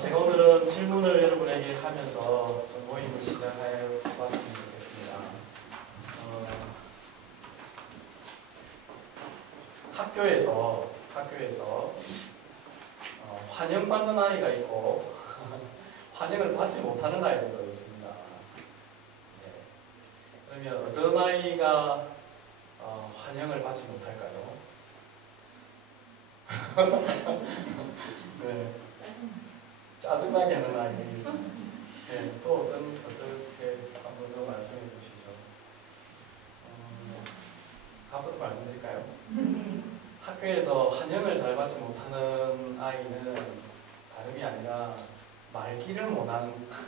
제가 오늘은 질문을 여러분에게 하면서 좀 모임을 시작해 봤으면 좋겠습니다. 학교에서 환영받는 아이가 있고 환영을 받지 못하는 아이들도 있습니다. 네. 그러면 어떤 아이가 환영을 받지 못할까요? 네. 짜증나게 하는 아이. 네. 또 어떻게 한번 더 말씀해 주시죠. 앞부터 말씀드릴까요? 학교에서 환영을 잘 받지 못하는 아이는 다름이 아니라 말귀를 못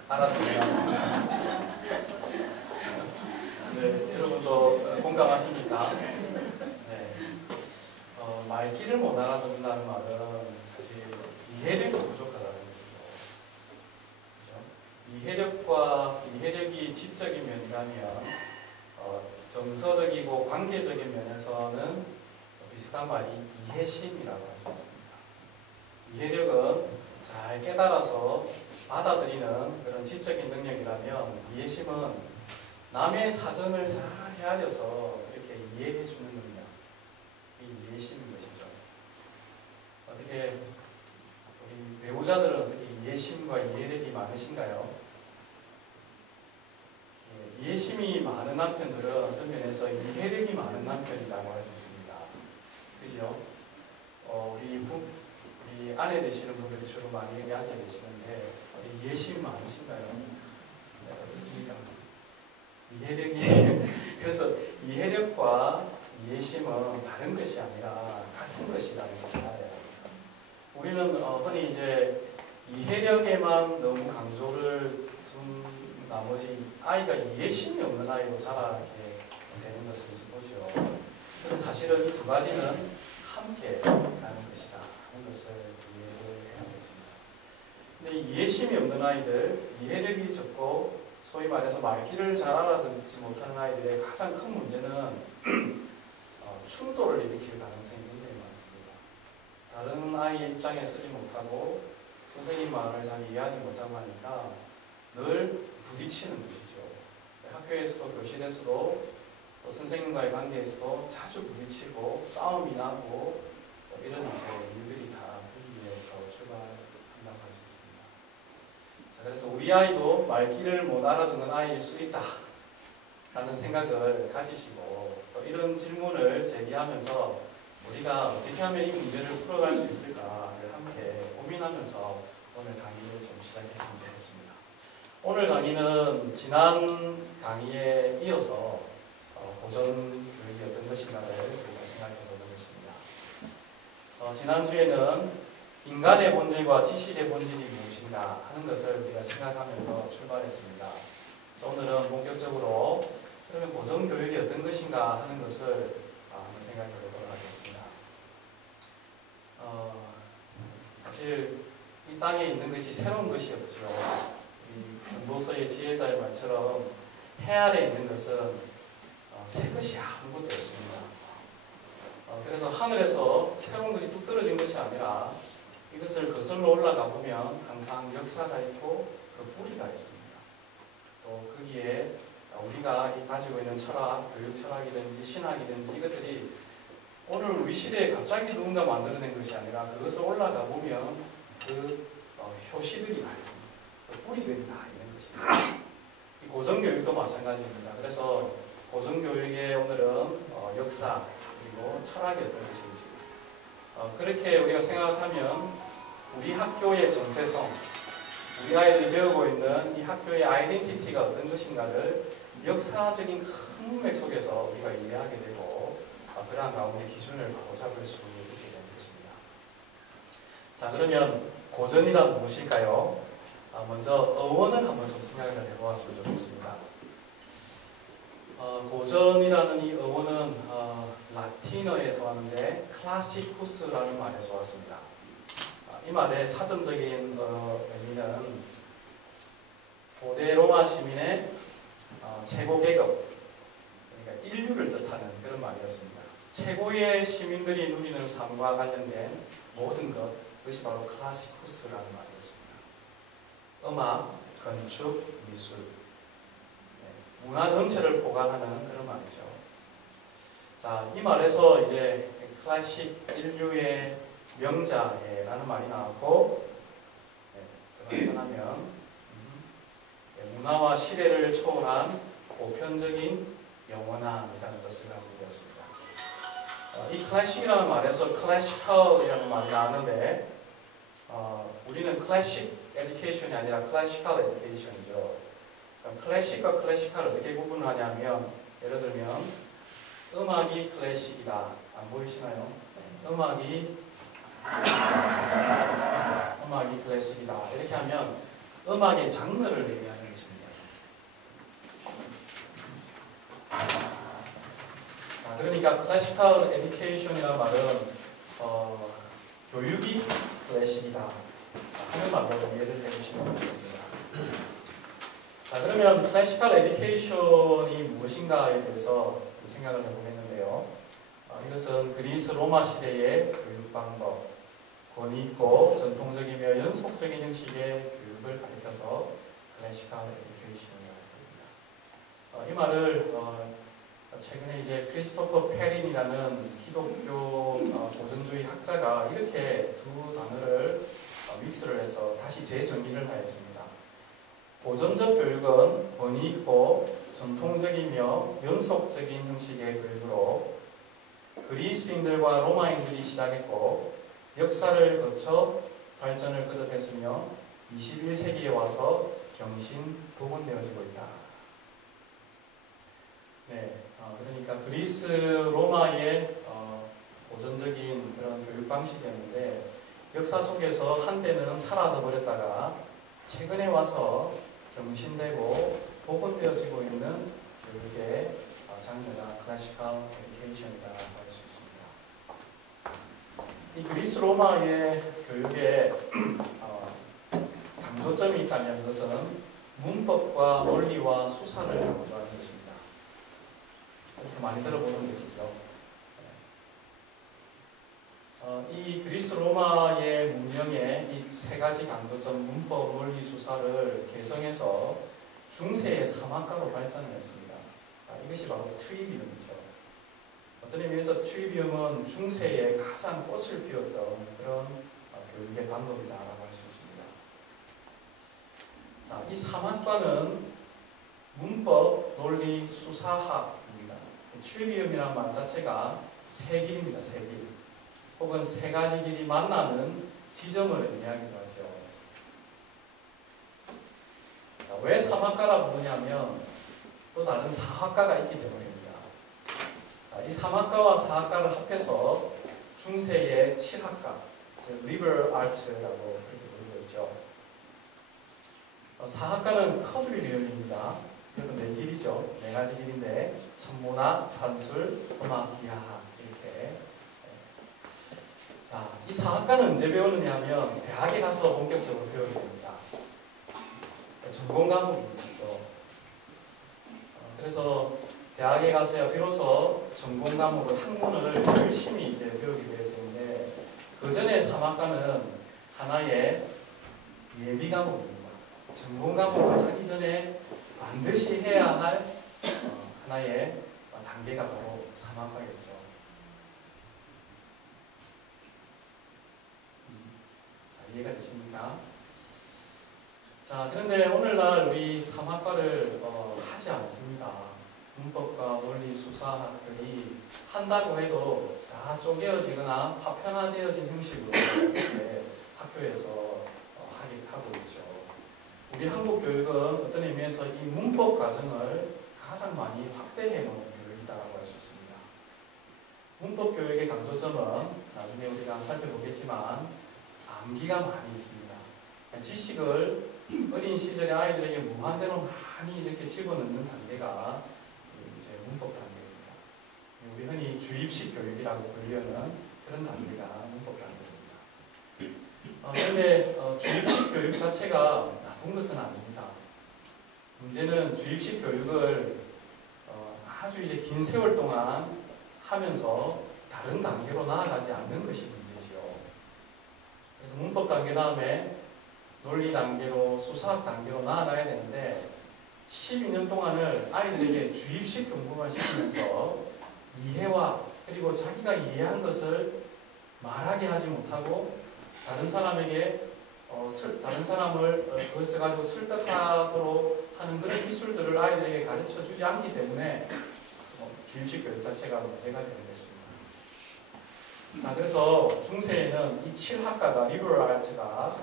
알아듣는. 네, 여러분도 공감하십니까? 네. 말귀를 못 알아듣는다는 말은 사실 이해력이 부족하다는 것이죠. 이해력이 지적인 면이라면 정서적이고 관계적인 면에서는 비슷한 말이 이해심이라고 할 수 있습니다. 이해력은 잘 깨달아서 받아들이는 그런 지적인 능력이라면, 이해심은 남의 사정을 잘 헤아려서 이렇게 이해해주는 능력, 이 이해심인 것이죠. 어떻게 우리 배우자들은 어떻게 이해심과 이해력이 많으신가요? 이해심이 많은 남편들은 어떤 면에서 이해력이 많은 남편이라고 할 수 있습니다. 그죠? 우리 아내 되시는 분들이 주로 많이 여기 앉아 계시는데 이해심이 많으신가요? 네, 어떻습니까? 이해력이 그래서 이해력과 이해심은 다른 것이 아니라 같은 것이라는 것을 알아야 합니다. 우리는 흔히 이제 이해력에만 너무 강조를 둔 나머지 아이가 이해심이 없는 아이로 자라게 되는 것을 보죠. 그럼 사실은 이 두 가지는 함께 가는 것이다 하는 것을 이해를 해야겠습니다. 근데 이해심이 없는 아이들, 이해력이 적고 소위 말해서 말귀를 잘 알아듣지 못하는 아이들의 가장 큰 문제는 충돌을 일으킬 가능성이 굉장히 많습니다. 다른 아이 입장에 서지 못하고 선생님 말을 잘 이해하지 못하고 하니까 늘 부딪히는 것이죠. 학교에서도 교실에서도 또 선생님과의 관계에서도 자주 부딪히고 싸움이 나고 또 이런 일들이 다 거기에서 출발한다고 할 수 있습니다. 자, 그래서 우리 아이도 말귀를 못 알아듣는 아이일 수 있다 라는 생각을 가지시고, 또 이런 질문을 제기하면서 우리가 어떻게 하면 이 문제를 풀어갈 수 있을까를 함께 고민하면서 오늘 강의를 좀 시작했으면 좋겠습니다. 오늘 강의는 지난 강의에 이어서 고전 교육이 어떤 것인가를 우리가 생각해 보는 것입니다. 지난주에는 인간의 본질과 지식의 본질이 무엇인가 하는 것을 우리가 생각하면서 출발했습니다. 그래서 오늘은 본격적으로 그러면 고전 교육이 어떤 것인가 하는 것을 한번 생각해 보도록 하겠습니다. 사실 이 땅에 있는 것이 새로운 것이 없죠. 이 전도서의 지혜자의 말처럼 해 아래 있는 것은 새 것이 아무것도 없습니다. 그래서 하늘에서 새로운 것이 뚝 떨어진 것이 아니라 이것을 거슬러 올라가 보면 항상 역사가 있고 그 뿌리가 있습니다. 또 거기에 우리가 가지고 있는 철학, 교육 철학이든지 신학이든지 이것들이 오늘 우리 시대에 갑자기 누군가 만들어낸 것이 아니라 그것을 올라가 보면 그 효시들이 다 있습니다. 그 뿌리들이 다 있는 것이죠. 이 고전교육도 마찬가지입니다. 그래서 고전교육의 오늘은 역사 그리고 철학이 어떤 것인지 그렇게 우리가 생각하면 우리 학교의 정체성, 우리 아이들이 배우고 있는 이 학교의 아이덴티티가 어떤 것인가를 역사적인 큰 문맥 속에서 우리가 이해하게 되고 그러한 가운데 기준을 바로잡을 수 있게 되는 것입니다. 자, 그러면 고전이란 무엇일까요? 먼저 어원을 한번 좀 생각을 해보았으면 좋겠습니다. 고전이라는 이 어원은 라틴어에서 왔는데 클라시쿠스라는 말에서 왔습니다. 이 말의 사전적인 의미는 고대 로마 시민의 최고 계급, 그러니까 인류를 뜻하는 그런 말이었습니다. 최고의 시민들이 누리는 삶과 관련된 모든 것, 그것이 바로 클라시쿠스라는 말이었습니다. 음악, 건축, 미술, 문화 전체를 포괄하는 그런 말이죠. 자, 이 말에서 이제 클래식 인류의 명자라는 말이 나왔고, 그러면 문화와 시대를 초월한 보편적인 영원함이라는 뜻을 가지고 되었습니다. 이 클래식이라는 말에서 클래시컬이라는 말이 나왔는데, 우리는 클래식 에듀케이션이 아니라 클래시컬 에듀케이션이죠. 클래식과 클래시컬을 어떻게 구분하냐면, 예를 들면 음악이 클래식이다. 안 보이시나요? 음악이 클래식이다. 이렇게 하면 음악의 장르를 얘기하는 것입니다. 그러니까 클래시컬 에듀케이션이라는 말은 교육이 클래식이다 하는 말로 이해를 해주시면 되겠습니다. 자, 그러면 클래시컬 에듀케이션이 무엇인가에 대해서 생각을 해보겠는데요. 이것은 그리스 로마 시대의 교육 방법, 권위 있고 전통적이며 연속적인 형식의 교육을 가리켜서 클래시컬 에듀케이션이라고 합니다. 이 말을 최근에 이제 크리스토퍼 페린이라는 기독교 보존주의 학자가 이렇게 두 단어를 믹스를 해서 다시 재정의를 하였습니다. 보존적 교육은 권위 있고 전통적이며 연속적인 형식의 교육으로 그리스인들과 로마인들이 시작했고 역사를 거쳐 발전을 거듭했으며 21세기에 와서 경신 복원되어지고 있다. 그러니까 그리스 로마의 보존적인 그런 교육 방식이었는데 역사 속에서 한때는 사라져 버렸다가 최근에 와서 경신되고 복원되어지고 있는 교육의 장르가 클래시컬 에듀케이션이라고 할 수 있습니다. 이 그리스 로마의 교육에 강조점이 있다면 그것은 문법과 원리와 수사를 강조하는 것입니다. 그래서 많이 들어보는 것이죠. 이 그리스 로마의 문명의 이 세 가지 강조점 문법, 원리, 수사를 개성해서 중세의 사막가로 발전했습니다. 이것이 바로 트리비움이죠. 어떤 의미에서 트리비움은 중세에 가장 꽃을 피웠던 그런 교육의 방법이다라고 할 수 있습니다. 자, 이 사막과는 문법, 논리, 수사학입니다. 트리비움이라는 말 자체가 세 길입니다. 세 길. 혹은 세 가지 길이 만나는 지점을 의미하기도 하죠. 자, 왜 사막가라 부르냐면 또 다른 사학가가 있기 때문입니다. 자, 이 사막가와 사학가를 합해서 중세의 7학가, 즉 리버 아트라고 그렇게 부르고 있죠. 사학가는 커드리비움입니다. 이것도 네 길이죠. 네 가지 길인데 천문학, 산술, 음악, 기하학 이렇게. 자, 이 사학가는 언제 배우느냐 하면 대학에 가서 본격적으로 배우게 됩니다. 전공 과목이죠. 그래서 대학에 가서야 비로소 전공 과목을 학문을 열심히 이제 배우게 되어지는데 그 전에 사학가는 하나의 예비 과목입니다. 전공 과목을 하기 전에 반드시 해야 할 하나의 단계가 바로 사학가겠죠. 자, 이해가 되십니까? 자, 그런데 오늘날 우리 사학과를 하지 않습니다. 문법과 논리, 수사학들이 한다고 해도 다 쪼개어지거나 파편화되어진 형식으로 이렇게 학교에서 하고 있죠. 우리 한국 교육은 어떤 의미에서 이 문법 과정을 가장 많이 확대해 놓은 교육이다라고 할 수 있습니다. 문법 교육의 강조점은 나중에 우리가 살펴보겠지만 암기가 많이 있습니다. 지식을 어린 시절에 아이들에게 무한대로 많이 이렇게 집어넣는 단계가 이제 문법 단계입니다. 우리 흔히 주입식 교육이라고 불리는 그런 단계가 문법 단계입니다. 그런데 주입식 교육 자체가 나쁜 것은 아닙니다. 문제는 주입식 교육을 아주 이제 긴 세월 동안 하면서 다른 단계로 나아가지 않는 것이 문제지요. 그래서 문법 단계 다음에 논리 단계로 수사학 단계로 나아가야 되는데 12년 동안을 아이들에게 주입식 공부만 시키면서 이해와 그리고 자기가 이해한 것을 말하게 하지 못하고 다른 사람에게 다른 사람을 그것을 가지고 설득하도록 하는 그런 기술들을 아이들에게 가르쳐 주지 않기 때문에 주입식 교육 자체가 문제가 되는 것입니다. 자, 그래서 중세에는 이 7학과가 리버럴 아트가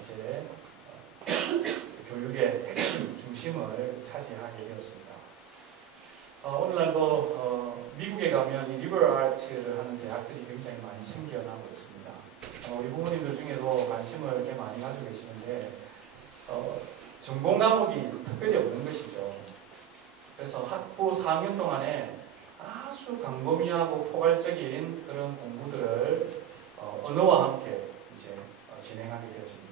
이제 교육의 핵심 중심을 차지하게 되었습니다. 오늘날도 미국에 가면 이 리버럴 아트를 하는 대학들이 굉장히 많이 생겨나고 있습니다. 우리 부모님들 중에도 관심을 이렇게 많이 가지고 계시는데 전공 과목이 특별히 없는 것이죠. 그래서 학부 4학년 동안에 아주 광범위하고 포괄적인 그런 공부들을 언어와 함께 이제 진행하게 되었습니다.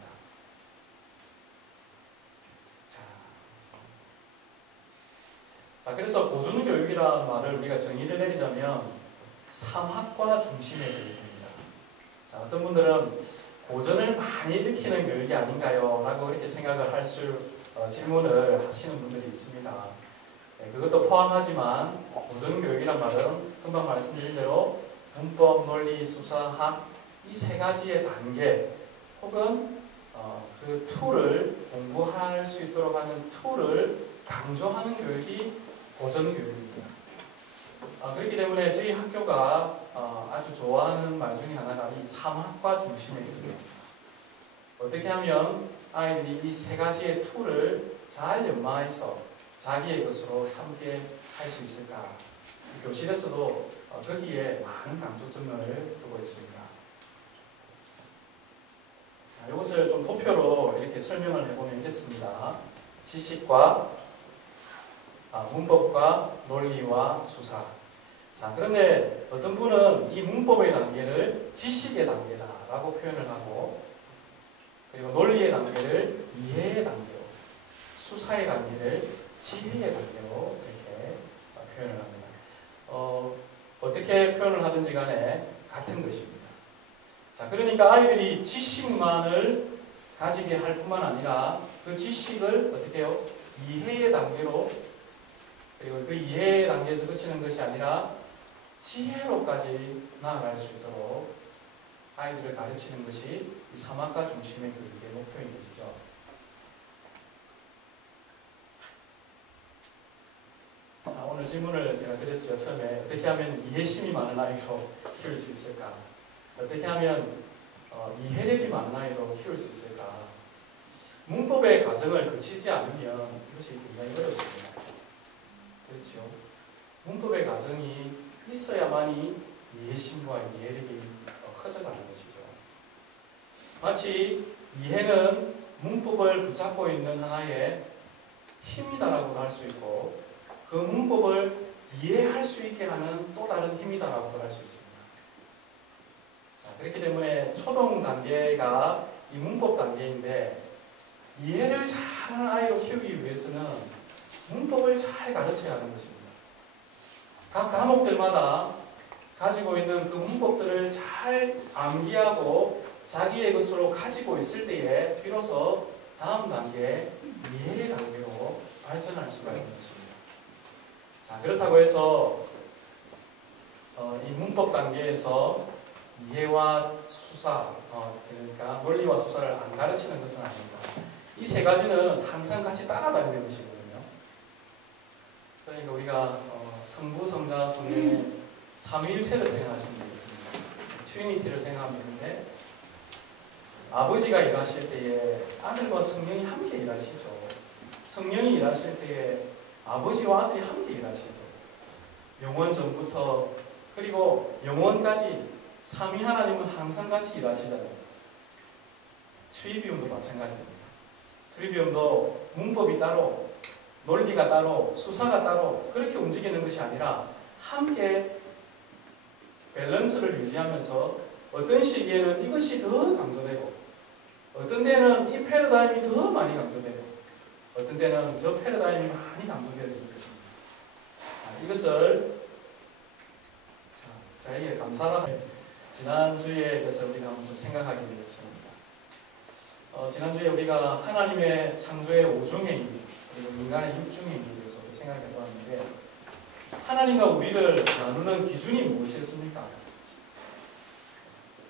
자, 그래서 고전교육이라는 말을 우리가 정의를 내리자면 3학과 중심의 교육입니다. 자, 어떤 분들은 고전을 많이 익히는 교육이 아닌가요? 라고 이렇게 생각을 할 질문을 하시는 분들이 있습니다. 네, 그것도 포함하지만 고전교육이란 말은 금방 말씀드린 대로 문법, 논리, 수사학 이 세 가지의 단계 혹은 그 툴을 공부할 수 있도록 하는 툴을 강조하는 교육이 고전교육입니다. 그렇기 때문에 저희 학교가 아주 좋아하는 말 중에 하나가 이 3학과 중심의 교육입니다. 어떻게 하면 아이들이 이 세 가지의 툴을 잘 연마해서 자기의 것으로 삼게 할 수 있을까? 교실에서도 거기에 많은 강조점을 두고 있습니다. 자, 이것을 좀 도표로 이렇게 설명을 해보면 이렇습니다. 지식과 문법과 논리와 수사. 자, 그런데 어떤 분은 이 문법의 단계를 지식의 단계다라고 표현을 하고, 그리고 논리의 단계를 이해의 단계로, 수사의 단계를 지혜의 단계로 이렇게 표현을 합니다. 어떻게 표현을 하든지 간에 같은 것입니다. 자, 그러니까 아이들이 지식만을 가지게 할 뿐만 아니라 그 지식을 어떻게 해요? 이해의 단계로, 그리고 그 이해의 단계에서 그치는 것이 아니라 지혜로까지 나아갈 수 있도록 아이들을 가르치는 것이 이 3학과 중심의 교육의 목표인 것이죠. 자, 오늘 질문을 제가 드렸죠. 처음에 어떻게 하면 이해심이 많은 아이로 키울 수 있을까? 어떻게 하면 이해력이 많은 아이로 키울 수 있을까? 문법의 과정을 거치지 않으면 이것이 굉장히 어렵습니다. 그렇죠? 문법의 과정이 있어야만이 이해심과 이해력이 커져가는 것이죠. 마치 이해는 문법을 붙잡고 있는 하나의 힘이다라고도 할 수 있고, 그 문법을 이해할 수 있게 하는 또 다른 힘이다라고도 할 수 있습니다. 자, 그렇기 때문에 초등 단계가 이 문법 단계인데, 이해를 잘하는 아이로 키우기 위해서는 문법을 잘 가르쳐야 하는 것입니다. 각 과목들마다 가지고 있는 그 문법들을 잘 암기하고 자기의 것으로 가지고 있을 때에 비로소 다음 단계, 이해의 단계로 발전할 수가 있는 것입니다. 자, 그렇다고 해서 이 문법 단계에서 이해와 수사, 그러니까 논리와 수사를 안 가르치는 것은 아닙니다. 이 세 가지는 항상 같이 따라다니는 것이거든요. 그러니까 우리가 성부, 성자, 성령의 삼위일체를 생각하시면 되겠습니다. 트리니티를 생각하면 되는데, 아버지가 일하실 때에 아들과 성령이 함께 일하시죠. 성령이 일하실 때에 아버지와 아들이 함께 일하시죠. 영원 전부터 그리고 영원까지 삼위 하나님은 항상 같이 일하시잖아요. 트리비움도 마찬가지입니다. 트리비움도 문법이 따로, 논리가 따로, 수사가 따로 그렇게 움직이는 것이 아니라 함께 밸런스를 유지하면서 어떤 시기에는 이것이 더 강조되고, 어떤 때는 이 패러다임이 더 많이 강조되고, 어떤 때는 저 패러다임이 많이 강조되는 것입니다. 자, 이것을 저에게 감사가 지난주에 대해서 우리가 한번 좀 생각하게 되었습니다. 지난주에 우리가 하나님의 창조의 오중행위 그리고 인간의 육중행위에 대해서 생각해 보았는데, 하나님과 우리를 나누는 기준이 무엇이었습니까?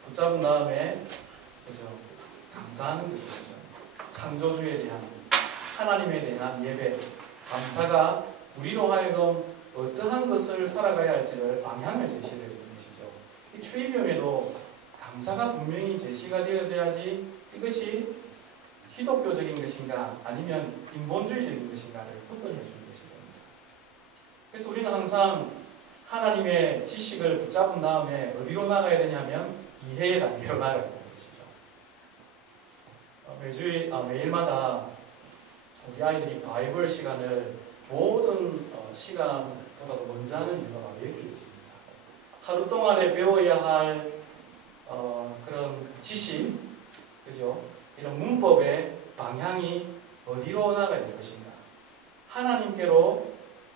붙잡은 다음에 그죠? 감사하는 것이죠. 창조주에 대한, 하나님에 대한 예배, 감사가 우리로 하여금 어떠한 것을 살아가야 할지를 방향을 제시되는 것이죠. 이 트리비움에도 감사가 분명히 제시가 되어져야지 이것이 기독교적인 것인가 아니면 인본주의적인 것인가를 구분해 주는 것이 됩니다. 그래서 우리는 항상 하나님의 지식을 붙잡은 다음에 어디로 나가야 되냐면 이해의 단계로 나가야 되는 것이죠. 매일마다 우리 아이들이 바이블 시간을 모든 시간보다도 먼저 하는 이유가 여기 있습니다. 하루 동안에 배워야 할 그런 지식, 그죠? 이런 문법의 방향이 어디로 나가야 될 것인가? 하나님께로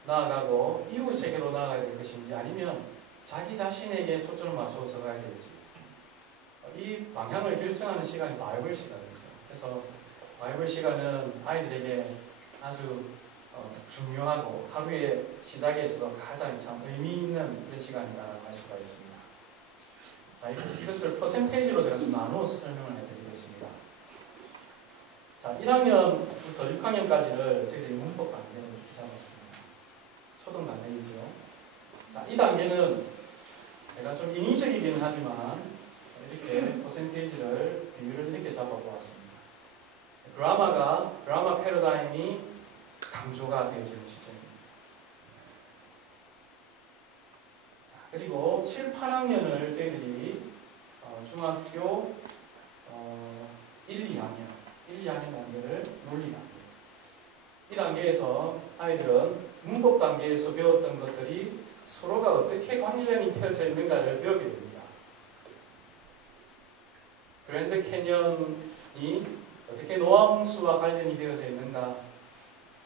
나아가고 이웃에게로 나아가야 될 것인지, 아니면 자기 자신에게 초점을 맞춰서 가야 될지, 이 방향을 결정하는 시간이 바이블 시간이죠. 그래서 바이블 시간은 아이들에게 아주 중요하고 하루의 시작에서도 가장 참 의미 있는 그런 시간이라고 할 수가 있습니다. 자, 이것을 퍼센테이지로 제가 좀 나누어서 설명을 해드리겠습니다. 자, 1학년부터 6학년까지를 저희들이 문법 단계로 이렇게 잡았습니다. 초등 단계이죠. 자, 이 단계는 제가 좀 인위적이긴 하지만 이렇게 퍼센테이지를 비율을 이렇게 잡아보았습니다. 그라마 패러다임이 강조가 되어지는 시점입니다. 자, 그리고 7, 8학년을 저희들이 중학교 1, 2학년 단계를 논리 단계. 이 단계에서 아이들은 문법 단계에서 배웠던 것들이 서로가 어떻게 관련이 되어져 있는가를 배우게 됩니다. 그랜드 캐년이 어떻게 노아 홍수와 관련이 되어져 있는가,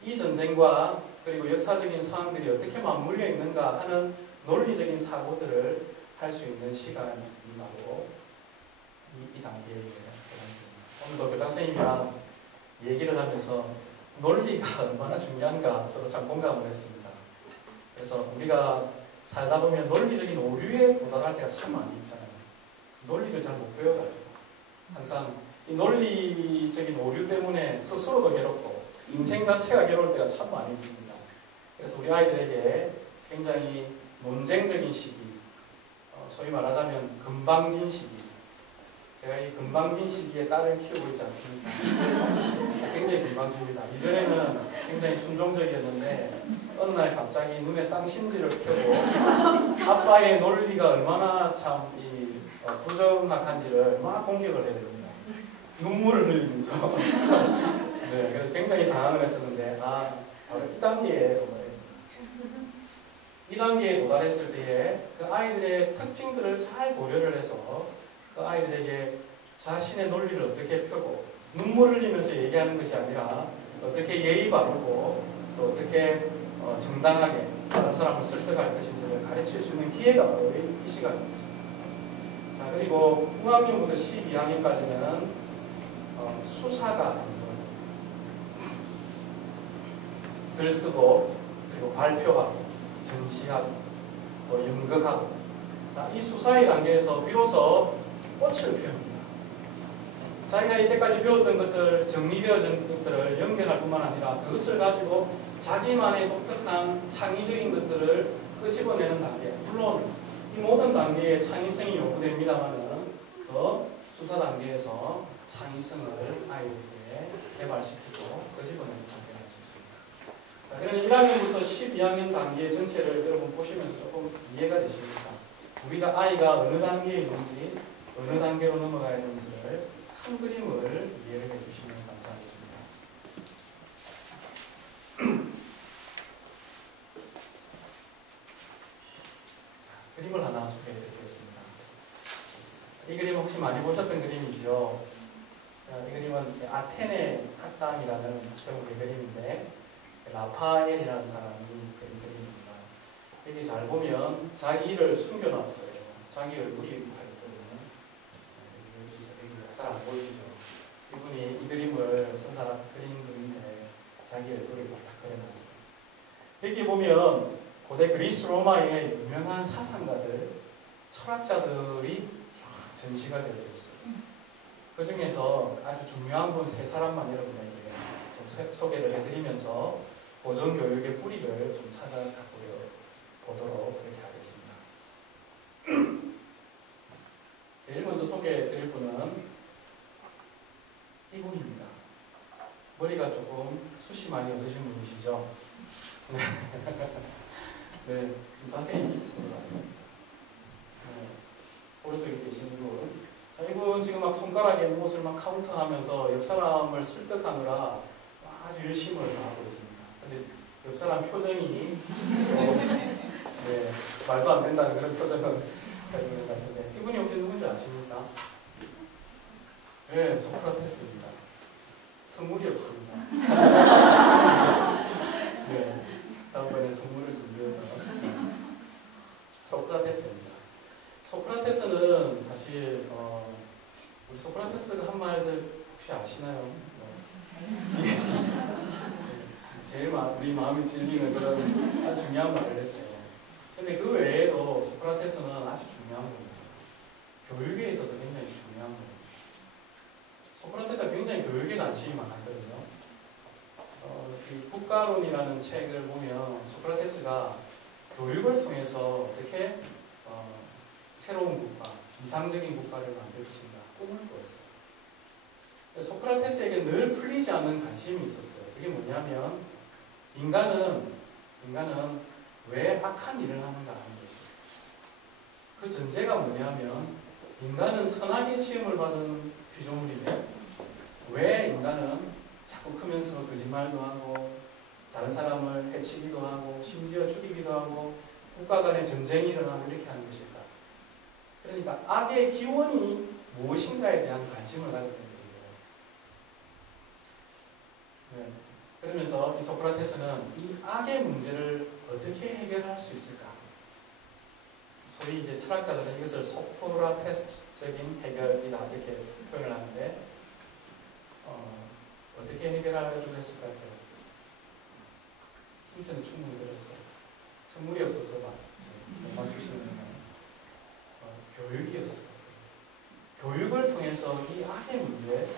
이 전쟁과 그리고 역사적인 상황들이 어떻게 맞물려 있는가 하는 논리적인 사고들을 할 수 있는 시간이 바로 이 단계입니다. 오늘도 교장 선생님이랑 얘기를 하면서 논리가 얼마나 중요한가 서로 참 공감을 했습니다. 그래서 우리가 살다 보면 논리적인 오류에 도달할 때가 참 많이 있잖아요. 논리를 잘 못 배워가지고 항상 이 논리적인 오류 때문에 스스로도 괴롭고 인생 자체가 괴로울 때가 참 많이 있습니다. 그래서 우리 아이들에게 굉장히 논쟁적인 시기, 소위 말하자면 금방진 시기, 제가 이 금방진 시기에 딸을 키우고 있지 않습니까? 굉장히 금방집니다. 이전에는 굉장히 순종적이었는데 어느 날 갑자기 눈에 쌍심지를 켜고 아빠의 논리가 얼마나 참 부정확한지를 막 공격을 해야 됩니다. 눈물을 흘리면서 네, 그래서 굉장히 당황을 했었는데 바로 이 단계에 도달했습니다. 이 단계에 도달했을 때에 그 아이들의 특징들을 잘 고려를 해서 그 아이들에게 자신의 논리를 어떻게 펴고 눈물을 흘리면서 얘기하는 것이 아니라 어떻게 예의 바르고 또 어떻게 정당하게 다른 사람을 설득할 것인지를 가르칠 수 있는 기회가 바로 이 시간입니다. 자, 그리고 9학년부터 12학년까지는 수사가 글 쓰고 그리고 발표하고 전시하고 또 연극하고, 자, 이 수사의 단계에서 비로소 꽃을 피웁니다. 자기가 이제까지 배웠던 것들, 정리되어진 것들을 연결할 뿐만 아니라 그것을 가지고 자기만의 독특한 창의적인 것들을 끄집어내는 단계. 물론 이 모든 단계에 창의성이 요구됩니다만은 더 수사 단계에서 창의성을 아이들에게 개발시키고 끄집어내는 단계를 할 수 있습니다. 자, 그러면 1학년부터 12학년 단계 전체를 여러분 보시면서 조금 이해가 되십니까? 우리가 아이가 어느 단계에 있는지, 어느 단계로 넘어가야 되는지를 큰 그림을 이해를 해주시면 감사하겠습니다. 자, 그림을 하나 소개해드리겠습니다. 이 그림 혹시 많이 보셨던 그림이죠? 이 그림은 아테네 학당이라는 제목의 그림인데 라파엘이라는 사람이 그린 그림입니다. 여기 잘 보면 자기 일을 숨겨놨어요. 자기 얼굴이 여기 있거든요. 잘 안 보이시죠? 이분이 이 그림을 쓴 사람 그린 분인데 자기 얼굴을 딱 그려놨어요. 여기 보면 고대 그리스 로마의 유명한 사상가들, 철학자들이 쫙 전시가 되어져 있어요. 그 중에서 아주 중요한 분 세 사람만 여러분에게 좀 소개를 해드리면서 고전교육의 뿌리를 좀 보도록 그렇게 하겠습니다. 제일 먼저 소개해드릴 분은 이분입니다. 머리가 조금 숱이 많이 없으신 분이시죠? 네, 좀 자세히 보도록 하겠습니다. 네, 오른쪽에 계신 분. 자, 이분 지금 막 손가락에 무엇을 막 카운트하면서 옆 사람을 설득하느라 아주 열심을 다하고 있습니다. 근데 옆 사람 표정이 네, 말도 안 된다는 그런 표정을 가지고 있는 것 같은데 이분이 혹시 누군지 아십니까? 네, 소크라테스입니다. 선물이 없습니다. 네, 다음번에 선물을 준비해서 소크라테스입니다. 소크라테스는 사실 우리 소크라테스가 한 말들 혹시 아시나요? 제일 우리 마음이 찔리는 그런 아주 중요한 말을 했죠. 근데 그 외에도 소크라테스는 아주 중요한 분입니다. 교육에 있어서 굉장히 중요한 분입니다. 소크라테스가 굉장히 교육에 관심이 많았거든요. 이 국가론이라는 책을 보면 소크라테스가 교육을 통해서 어떻게 새로운 국가, 이상적인 국가를 만들 것인가 꿈을 꾸었어요. 소크라테스에게 늘 풀리지 않는 관심이 있었어요. 그게 뭐냐면 인간은 왜 악한 일을 하는가 하는 것이었어요. 그 전제가 뭐냐면 인간은 선하게 시험을 받은 피조물인데 왜 인간은 자꾸 크면서 거짓말도 하고 다른 사람을 해치기도 하고 심지어 죽이기도 하고 국가 간의 전쟁이 일어나고 이렇게 하는 것일까? 그러니까 악의 기원이 무엇인가에 대한 관심을 가졌던 것이죠. 네. 그러면서 이 소크라테스는 이 악의 문제를 어떻게 해결할 수 있을까? 소위 이제 철학자들은 이것을 소크라테스적인 해결이다 이렇게 표현을 하는데 어떻게 해결하려고 했을 것 같아요? 힌트는 충분히 들었어요. 선물이 없어서 못 맞추시는 거예요. 교육이었어요. 교육을 통해서 이 악의 문제,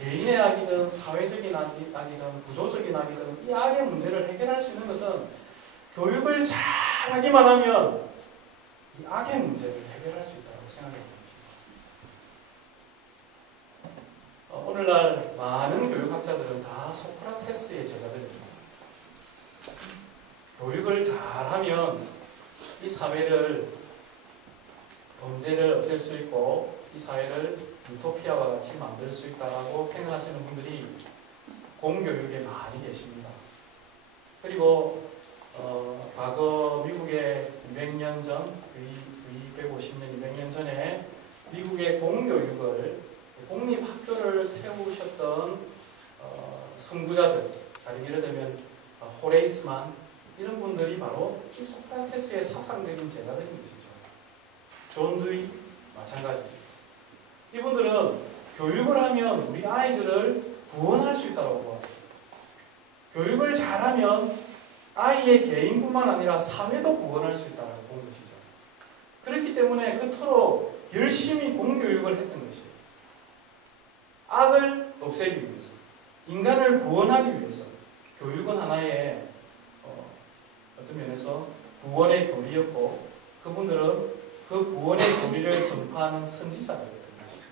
개인의 악이든 사회적인 악이든 구조적인 악이든 이 악의 문제를 해결할 수 있는 것은 교육을 잘하기만 하면 이 악의 문제를 해결할 수 있다고 생각해요. 오늘날 많은 교육학자들은 다 소크라테스의 제자들입니다. 교육을 잘하면 이 사회를 범죄를 없앨 수 있고 이 사회를 유토피아와 같이 만들 수 있다고 생각하시는 분들이 공교육에 많이 계십니다. 그리고 과거 미국의 200년 전, 250년, 200년 전에 미국의 공교육을 공립학교를 세우셨던 선구자들, 예를 들면 호레이스만 이런 분들이 바로 이 소크라테스의 사상적인 제자들인 것이죠. 존 두이 마찬가지입니다. 이분들은 교육을 하면 우리 아이들을 구원할 수 있다고 보았어요. 교육을 잘하면 아이의 개인뿐만 아니라 사회도 구원할 수 있다고 본 것이죠. 그렇기 때문에 그토록 열심히 공교육을 했던 것이에요. 악을 없애기 위해서, 인간을 구원하기 위해서 교육은 하나의 어떤 면에서 구원의 교리였고 그분들은 그 구원의 교리를 전파하는 선지자들이었던 것이죠.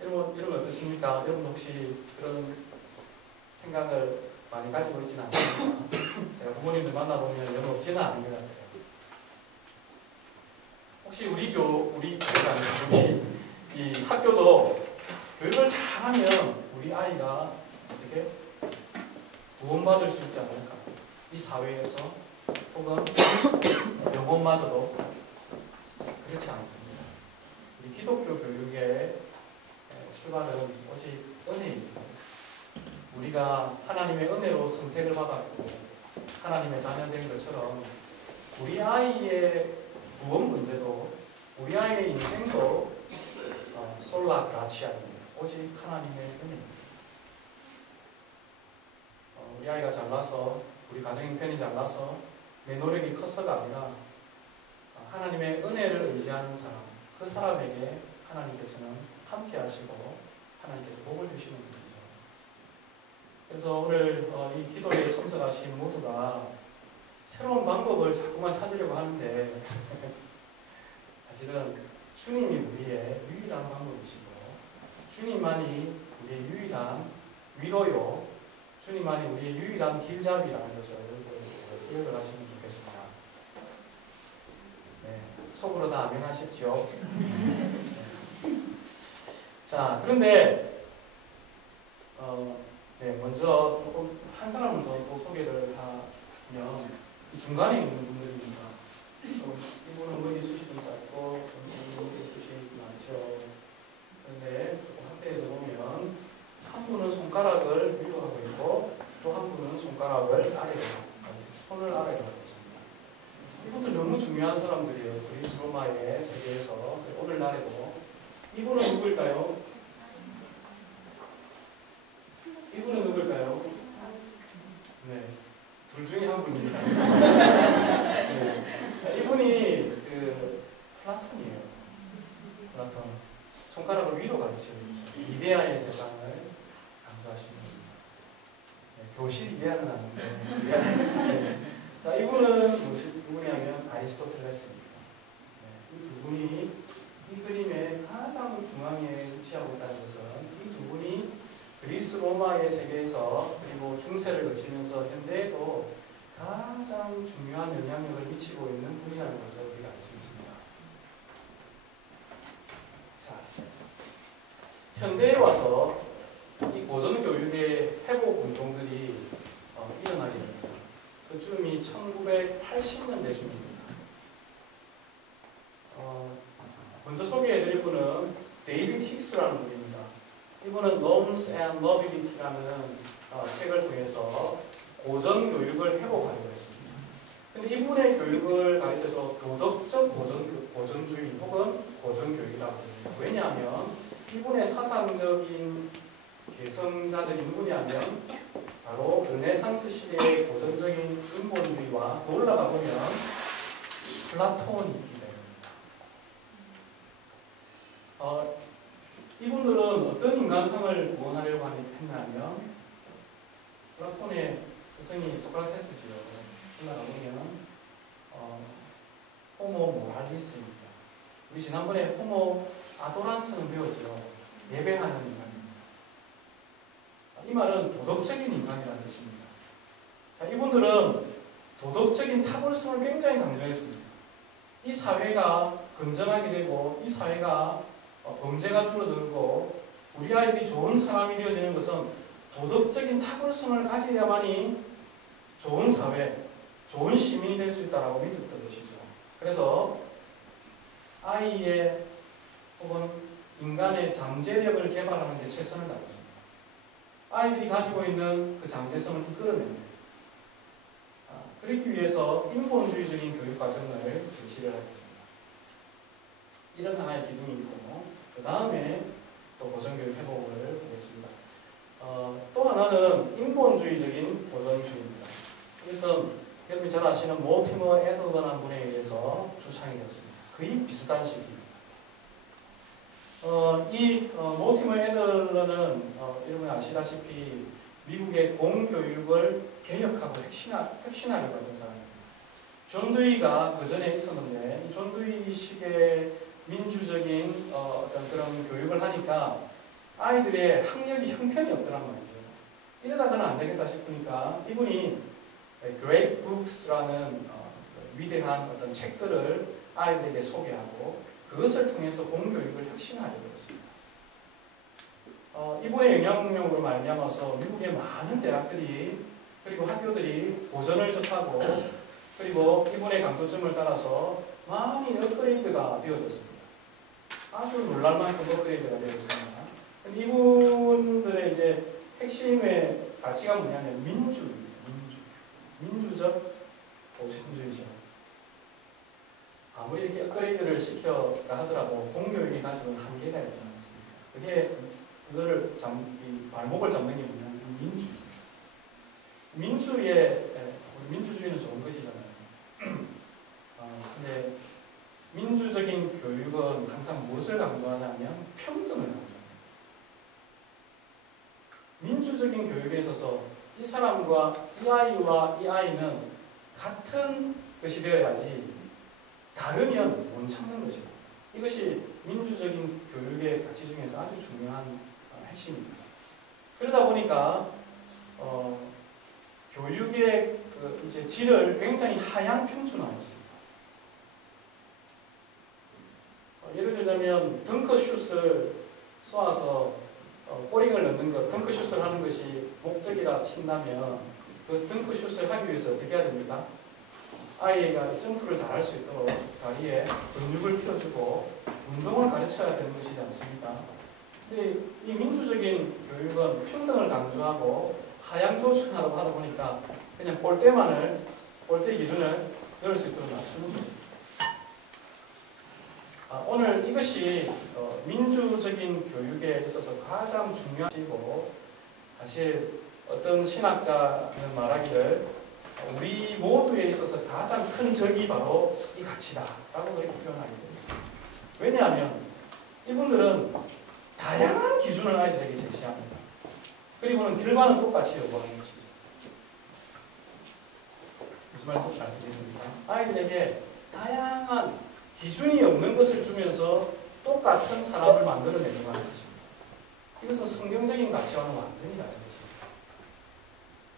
여러분 어떻습니까? 여러분 혹시 그런 생각을 많이 가지고 있지는 않습니까? 제가 부모님들 만나보면 여러 없지는 않은 것 같아요. 혹시 우리 이 학교도 교육을 잘하면 우리 아이가 어떻게 구원받을 수 있지 않을까? 이 사회에서 혹은 영혼마저도 그렇지 않습니다. 우리 기독교 교육의 출발은 오직 은혜이죠. 우리가 하나님의 은혜로 선택을 받았고 하나님의 자녀된 것처럼 우리 아이의 구원 문제도 우리 아이의 인생도 솔라 그라치아입니다. 오직 하나님의 은혜입니다. 우리 아이가 잘나서, 우리 가정 형편이 잘나서 내 노력이 커서가 아니라 하나님의 은혜를 의지하는 사람, 그 사람에게 하나님께서는 함께 하시고 하나님께서 복을 주시는 분이죠. 그래서 오늘 이 기도에 참석하신 모두가 새로운 방법을 자꾸만 찾으려고 하는데 사실은 주님이 우리의 유일한 방법이시고 주님만이 우리의 유일한 위로요, 주님만이 우리의 유일한 길잡이라는 것을 기억을 하시면 좋겠습니다. 네, 속으로 다 아멘 하십시오. 자, 그런데 네, 먼저 조금 한 사람을 더 또 소개를 하면 이 중간에 있는 분들입니다. 이분은 머리숱이 좀 짧고 머리숱이 많죠. 그런데 조금 확대해서 보면 한 분은 손가락을 위로 하고 있고 또 한 분은 손가락을 아래로, 손을 아래로 하고 있습니다. 이분들 너무 중요한 사람들이에요. 그리스 로마의 세계에서 오늘날에도. 이분은 누구일까요? 이분은 누구일까요? 네, 둘 중에 한 분입니다. 네. 이분이 플라톤이에요. 플라톤. 손가락을 위로 가르치는 거죠. 이데아의 세상을 강조하시는 겁니다. 네, 교실 이데아는 아닌데. 네. 자, 이분은 누구냐면 아리스토텔레스입니다. 네, 이 두 분이 이 그림의 가장 중앙에 위치하고 있다는 것은 이 두 분이 그리스 로마의 세계에서 그리고 중세를 거치면서 현대에도 가장 중요한 영향력을 미치고 있는 분이라는 것을 우리가 알 수 있습니다. 자, 현대에 와서 이 고전교육의 회복 운동들이 일어나게 됩니다. 그쯤이 1980년대쯤입니다. 먼저 소개해드릴 분은 데이비드 힉스라는 분입니다. 이분은 Norms and Nobility라는 책을 통해서 고전 교육을 회복하려고 했습니다. 근데 이분의 교육을 가리켜서 도덕적 고전주의 혹은 고전교육이라고 합니다. 왜냐하면 이분의 사상적인 개성자들이 누구냐면 바로 르네상스 시대의 고전적인 근본주의와 또 올라가 보면 플라톤이 있기 때문입니다. 이분들은 어떤 인간성을 구원하려고 했냐면 플라톤의 스승이 소크라테스지요. 올라가 보면 호모 모랄리스입니다. 우리 지난번에 호모 아도란스는 배웠죠. 예배하는 인간입니다. 이 말은 도덕적인 인간이라는 뜻입니다. 자, 이분들은 도덕적인 탁월성을 굉장히 강조했습니다. 이 사회가 건전하게 되고 이 사회가 범죄가 줄어들고 우리 아이들이 좋은 사람이 되어지는 것은 도덕적인 탁월성을 가져야만이 좋은 사회, 좋은 시민이 될 수 있다고 믿었던 것이죠. 그래서 아이의 혹은 인간의 잠재력을 개발하는 데 최선을 다했습니다. 아이들이 가지고 있는 그 잠재성을 이끌어냅니다. 그러기 위해서 인본주의적인 교육 과정을 제시를 하겠습니다. 이런 하나의 기둥이 있고 그 다음에 또 고전교육 회복을 보겠습니다. 또 하나는 인본주의적인 고전주의입니다. 이것은 여러분이 잘 아시는 모티머 애들러라는 분에 의해서 추창이 되었습니다. 거의 비슷한 시기입니다. 이 모티머 애들러는 여러분이 아시다시피 미국의 공교육을 개혁하고 혁신하려고 했던 사람입니다. 존 드위가 그 전에 있었는데 이 존 드위식의 민주적인 어떤 그런 교육을 하니까 아이들의 학력이 형편이 없더란 말이죠. 이러다가는 안 되겠다 싶으니까 이분이 Great Books라는 위대한 어떤 책들을 아이들에게 소개하고 그것을 통해서 공교육을 혁신하려고 했습니다. 이분의 영향력으로 말미암아서 미국의 많은 대학들이 그리고 학교들이 고전을 접하고 그리고 이분의 강조점을 따라서 많이 업그레이드가 되어졌습니다. 아주 놀랄만큼 업그레이드가 되었습니다. 이분들의 이제 핵심의 가치가 뭐냐면 민주입니다. 민주적 고전주의죠. 아무리 이렇게 업그레이드를 시켜가 하더라도 공교육이 가지고 있는 한계가 있지 않습니까? 그거를 발목을 잡는 게 뭐냐면 민주주의는 좋은 것이잖아요. 근데 민주적인 교육은 항상 무엇을 강조하냐면 평등을 강조합니다. 민주적인 교육에 있어서 이 사람과 이 아이와 이 아이는 같은 것이 되어야지 다르면 못 참는 것이고, 이것이 민주적인 교육의 가치 중에서 아주 중요한 핵심입니다. 그러다 보니까 교육의 이제 질을 굉장히 하향 평준화했습니다. 예를 들자면 덩크슛을 쏘아서 꼬링을 넣는 것, 덩크슛을 하는 것이 목적이라 친다면 그 덩크슛을 하기 위해서 어떻게 해야 됩니까? 아이가 점프를 잘할 수 있도록 다리에 근육을 키워주고 운동을 가르쳐야 되는 것이지 않습니까? 근데 이 민주적인 교육은 평등을 강조하고 하향 조충하라고 하다 보니까 그냥 골대 기준을 넣을 수 있도록 낮추는 거죠. 오늘 이것이 민주적인 교육에 있어서 가장 중요하고, 사실 어떤 신학자는 말하기를 우리 모두에 있어서 가장 큰 적이 바로 이 가치다라고 그렇게 표현하게 되었습니다. 왜냐하면 이분들은 다양한 기준을 아이들에게 제시합니다. 그리고는 결과는 똑같이 요구하는 것이죠. 무슨 말인지 아시겠습니까? 아이들에게 다양한 기준이 없는 것을 주면서 똑같은 사람을 만들어내려고 하는 것입니다. 이것은 성경적인 가치와는 완전히 다른 것이죠.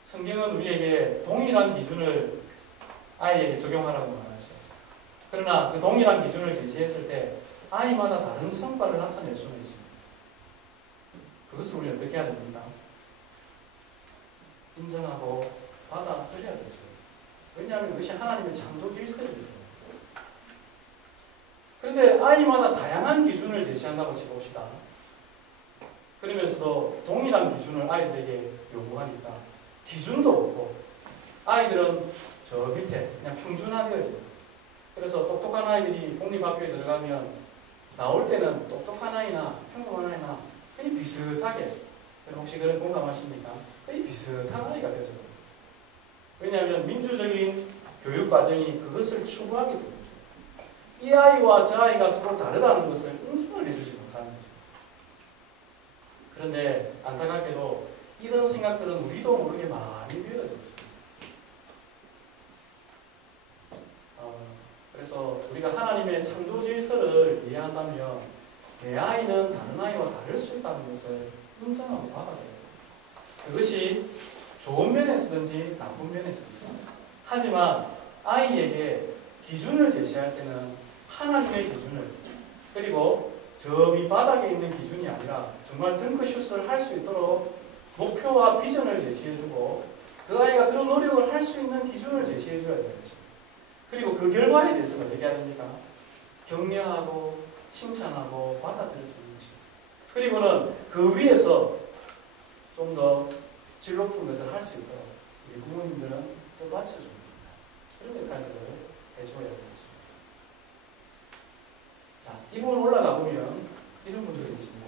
성경은 우리에게 동일한 기준을 아이에게 적용하라고 말하죠. 그러나 그 동일한 기준을 제시했을 때 아이마다 다른 성과를 나타낼 수는 있습니다. 그것을 우리는 어떻게 해야 됩니까? 인정하고 받아들여야 되죠. 왜냐하면 그것이 하나님의 창조 질서입니다. 그런데 아이마다 다양한 기준을 제시한다고 치봅시다. 그러면서도 동일한 기준을 아이들에게 요구하니까 기준도 없고 아이들은 저 밑에 그냥 평준화되어져요. 그래서 똑똑한 아이들이 공립학교에 들어가면 나올 때는 똑똑한 아이나 평범한 아이나 거의 비슷하게, 혹시 그런 공감하십니까? 거의 비슷한 아이가 되어져요. 왜냐하면 민주적인 교육 과정이 그것을 추구하게 됩니다. 이 아이와 저 아이가 서로 다르다는 것을 인정을 해주지 못하는 거죠. 그런데 안타깝게도 이런 생각들은 우리도 모르게 많이 배어져 있습니다. 그래서 우리가 하나님의 창조 질서를 이해한다면 내 아이는 다른 아이와 다를 수 있다는 것을 인정하고 받아들여야 돼요. 그것이 좋은 면에서든지 나쁜 면에서든지. 하지만 아이에게 기준을 제시할 때는 하나님의 기준을, 그리고 저 밑바닥에 있는 기준이 아니라 정말 덩크슛을 할 수 있도록 목표와 비전을 제시해주고 그 아이가 그런 노력을 할 수 있는 기준을 제시해줘야 되는 것입니다. 그리고 그 결과에 대해서는 어떻게 해야 됩니까? 격려하고 칭찬하고 받아들여주는 것입니다. 그리고는 그 위에서 좀 더 질 높은 것을 할 수 있도록 우리 부모님들은 또 맞춰줍니다. 그런 역할들을 해줘야 되는 것입니다. 자, 이 부분 올라가 보면 이런 분들이 있습니다.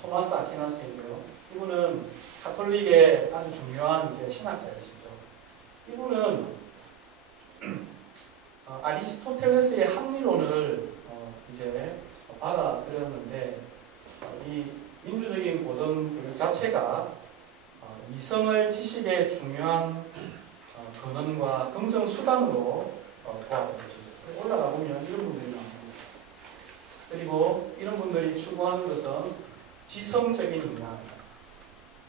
토마스 아퀴나스인데요. 이분은 가톨릭의 아주 중요한 이제 신학자이시죠. 이분은 아리스토텔레스의 합리론을 이제 받아들였는데 이 민주적인 고전 교육 자체가 이성을 지식의 중요한 근원과 긍정 수단으로 보았던 것이죠. 올라가 보면 이런 분들이 나옵니다. 그리고 이런 분들이 추구하는 것은 지성적인 인간,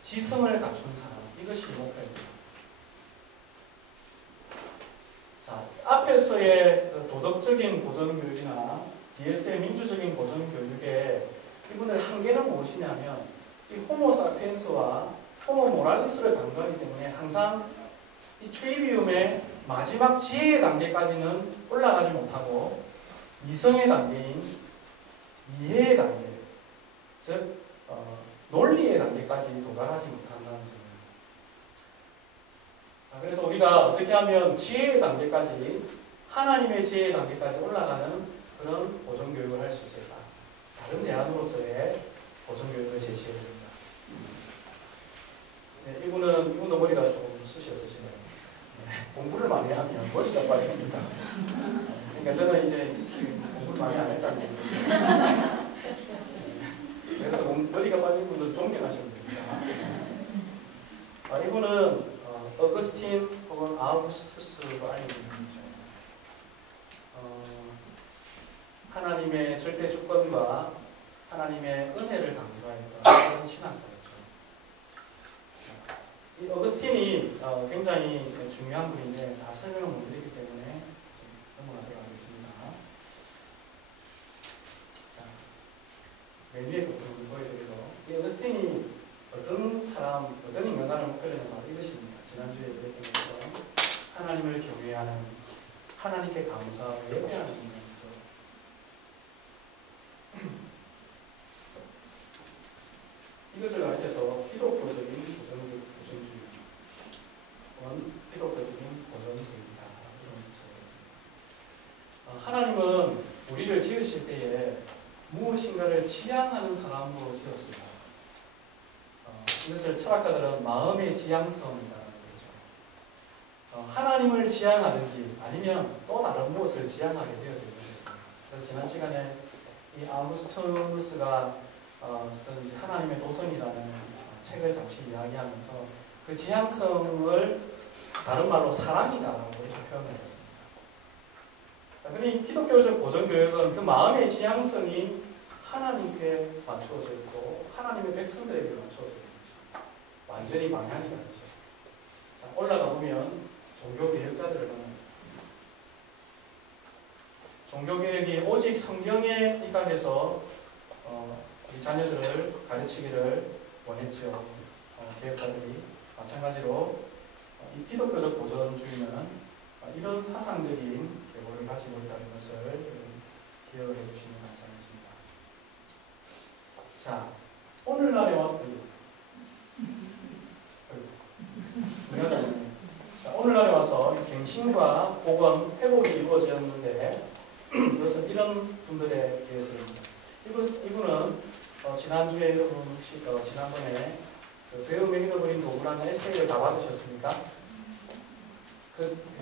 지성을 갖춘 사람, 이것이 목표입니다. 자, 앞에서의 도덕적인 고전교육이나 뒤에서의 민주적인 고전교육의 이분들 한계는 무엇이냐면 이 호모사피엔스와 호모모랄리스를 강조하기 때문에 항상 이 트리비움의 마지막 지혜의 단계까지는 올라가지 못하고 이성의 단계인 이해의 단계, 즉 논리의 단계까지 도달하지 못한다는 점입니다. 자, 그래서 우리가 어떻게 하면 지혜의 단계까지 하나님의 지혜 단계까지 올라가는 그런 보존교육을 할 수 있을까? 다른 대안으로서의 보존교육을 제시해 줍니다. 네, 이분도 머리가 좀 숱이 없으시네요. 네, 공부를 많이 하면 머리가 빠집니다. 그러니까 저는 이제 공부를 많이 안 했다는 얘기죠. 그래서 머리가 빠진 분들 존경하시면 됩니다. 이분은 어거스틴 혹은 아우구스투스로 알려진 분이죠. 하나님의 절대 주권과 하나님의 은혜를 강조했던 그런 신학자였죠. 이 어거스틴이 굉장히 중요한 분인데 다 설명을 못 드리기 때문에 넘어가도록 하겠습니다. 자, 맨 위에 부분을 보여드리고, 이 어거스틴이 어떤 인간관을 목표로 바로 이것입니다. 지난주에 얘기했던 것처럼 하나님을 경외하는, 하나님께 감사하고 예배하는 인간이죠. 이것을 가리켜서 기독교적인 보존주의, 기독교적인 보존주의이다. 이런 제가 했습니다. 하나님은 우리를 지으실 때에 무엇인가를 지향하는 사람으로 지었습니다. 이것을 철학자들은 마음의 지향성이라고 얘기하죠. 하나님을 지향하든지 아니면 또 다른 무엇을 지향하게 되어져 있는 것입니다. 그래서 지난 시간에 이 아우구스투스가 쓴 하나님의 도성이라는 책을 잠시 이야기하면서 그 지향성을 다른 말로 사랑이다라고 이렇게 표현을 했습니다. 그러니 기독교적 보존교육은 그 마음의 지향성이 하나님께 맞추어져 있고 하나님의 백성들에게 맞추어져 있는 것입니다. 완전히 방향이 다르죠. 올라가 보면 종교개혁자들을 보면 종교개혁이 오직 성경에 입각해서 우리 자녀들을 가르치기를 원했죠. 개혁자들이 마찬가지로 이 기독교적 보존주의는 이런 사상적인 계보를 가지고 있다는 것을 기억을 해주시면 감사하겠습니다. 자, 오늘날에 오늘날에 와서 갱신과 복원, 회복이 이루어졌는데 그것은 이런 분들에 대해서입니다. 이분은 지난주에 지난번에 그 배움에 잃어버린 도구라는 에세이를 다 받으셨습니까?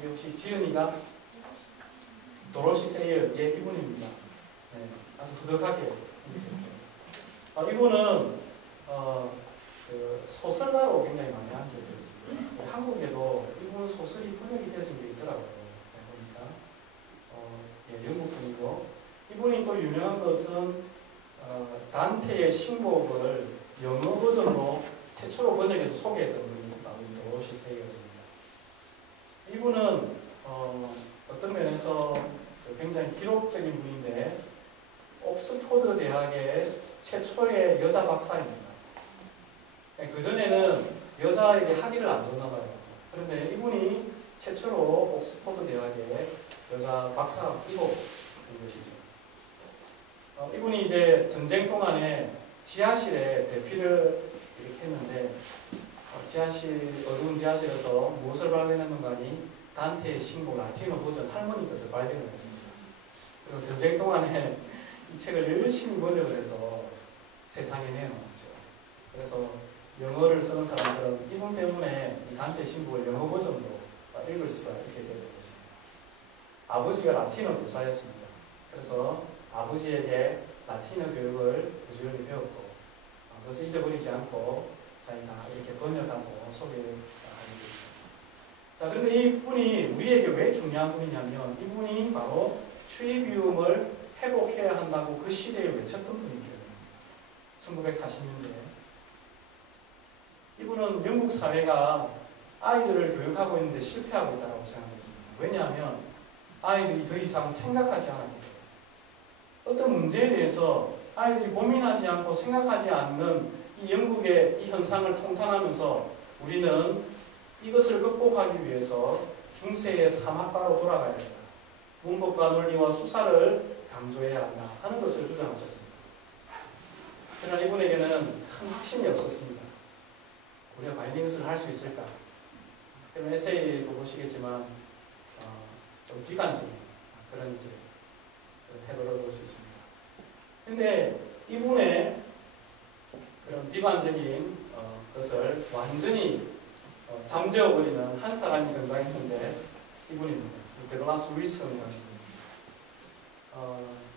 혹시 지은이가 도로시 세일 이분입니다. 네, 아주 후덕하게. 이분은 그 소설가로 굉장히 많이 알려져 있습니다. 한국에도 이분 소설이 번역이 되어진 게 있더라고요. 보니까 영국 분이고 이분이 또 유명한 것은 단테의 신곡을 영어 버전으로 최초로 번역해서 소개했던 분이 바로 도로시 세이어즈입니다. 이분은 어떤 면에서 굉장히 기록적인 분인데 옥스포드 대학의 최초의 여자 박사입니다. 그전에는 여자에게 학위를 안 줬나 봐요. 그런데 이분이 최초로 옥스포드 대학의 여자 박사이고 된 것이죠. 이분이 이제 전쟁 동안에 지하실에 대피를 이렇게 했는데 어두운 지하실에서 무엇을 발견했는가 하니 단테의 신곡 라틴어 버전 할머니 것을 발견을 했습니다. 그리고 전쟁 동안에 이 책을 열심히 번역을 해서 세상에 내놓았죠. 그래서 영어를 쓰는 사람들은 이분 때문에 이 단테의 신곡을 영어 버전으로 읽을 수가 있게 되는 것입니다. 아버지가 라틴어 교사였습니다. 그래서 아버지에게 라틴어 교육을 부지런히 배웠고 그것을 잊어버리지 않고 자기가 이렇게 번역하고 소개하게 되죠. 자, 그런데 이분이 우리에게 왜 중요한 분이냐면 이분이 바로 추이비움을 회복해야 한다고 그 시대에 외쳤던 분이에요. 1940년대. 이분은 영국 사회가 아이들을 교육하고 있는데 실패하고 있다고 생각했습니다. 왜냐하면 아이들이 더 이상 생각하지 않았기 때문에 어떤 문제에 대해서 아이들이 고민하지 않고 생각하지 않는 이 영국의 이 현상을 통탄하면서 우리는 이것을 극복하기 위해서 중세의 사막가로 돌아가야 된다. 문법과 논리와 수사를 강조해야 한다 하는 것을 주장하셨습니다. 그러나 이분에게는 큰 확신이 없었습니다. 우리가 과연 이것을 할 수 있을까? 그럼 에세이도 보시겠지만 좀 비관적인 그런 이제 태도를 볼 수 있습니다. 근데 이분의 그런 비관적인 것을 완전히 잠재워버리는 한 사람이 등장했는데 이분입니다. 더글라스 윌슨이라는 분입니다.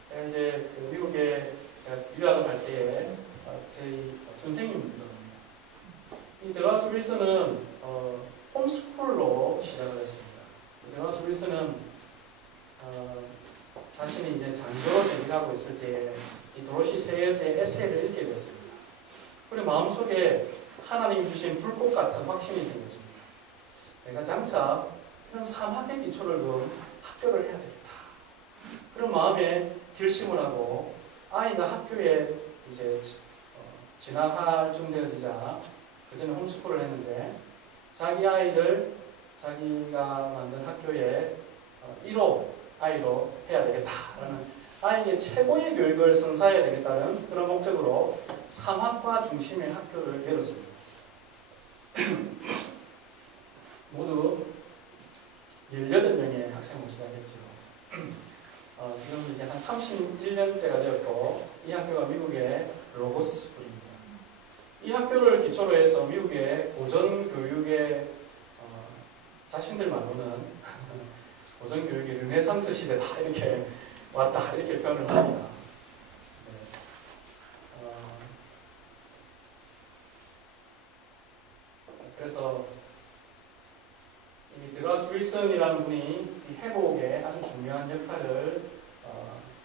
제가 이제 그 미국에 제가 유학을 갈 때에 제 선생님입니다. 이 더글라스 윌슨은 홈스쿨로 시작을 했습니다. 더글라스 윌슨은 자신이 이제 장교로 재직하고 있을 때에 이 도로시 세이어스의 에세이를 읽게 되었습니다. 그리고 마음속에 하나님 주신 불꽃 같은 확신이 생겼습니다. 내가 장차 이런 사막의 기초를 둔 학교를 해야 되겠다. 그런 마음에 결심을 하고 아이가 학교에 이제 진학할 쯤 되어지자 그전에 홈스쿨을 했는데 자기 아이를 자기가 만든 학교에 1호 아이로 해야 되겠다라는 아이에게 최고의 교육을 선사해야 되겠다는 그런 목적으로 3학과 중심의 학교를 열었습니다. 모두 18명의 학생을 시작했죠. 지금 이제 한 31년째가 되었고 이 학교가 미국의 로고스 스쿨입니다. 이 학교를 기초로 해서 미국의 고전 교육의 자신들 말로는 고전 교육의 르네상스 시대다 이렇게 왔다 이렇게 표현을 합니다. 그래서 이 더글라스 윌슨이라는 분이 이 회복에 아주 중요한 역할을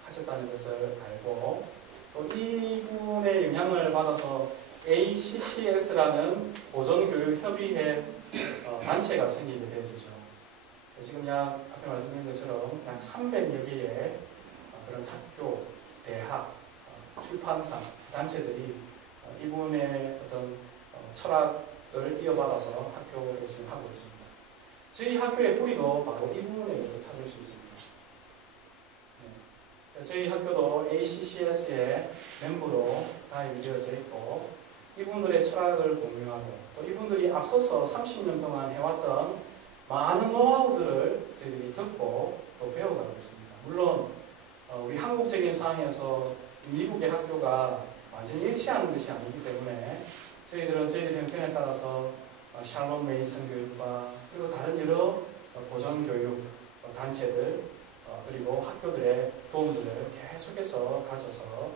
하셨다는 것을 알고 또 이분의 영향을 받아서 ACCS라는 고전교육협의회 단체가 생기게 되어지죠. 지금 약 앞에 말씀드린 것처럼 약 300여 개의 그런 학교, 대학, 출판사 단체들이 이분의 어떤 철학을 이어받아서 학교를 지금 하고 있습니다. 저희 학교의 뿌리도 바로 이 부분에서 찾을 수 있습니다. 네. 저희 학교도 ACCS의 멤버로 가입이 되어져 있고 이분들의 철학을 공유하고 또 이분들이 앞서서 30년 동안 해왔던 많은 노하우들을 저희들이 듣고 또 배워가고 있습니다. 물론 우리 한국적인 상황에서 미국의 학교가 완전히 일치하는 것이 아니기 때문에 저희들은 저희들 형편에 따라서 샬롬 메이슨 교육과 그리고 다른 여러 고전 교육 단체들 그리고 학교들의 도움들을 계속해서 가져서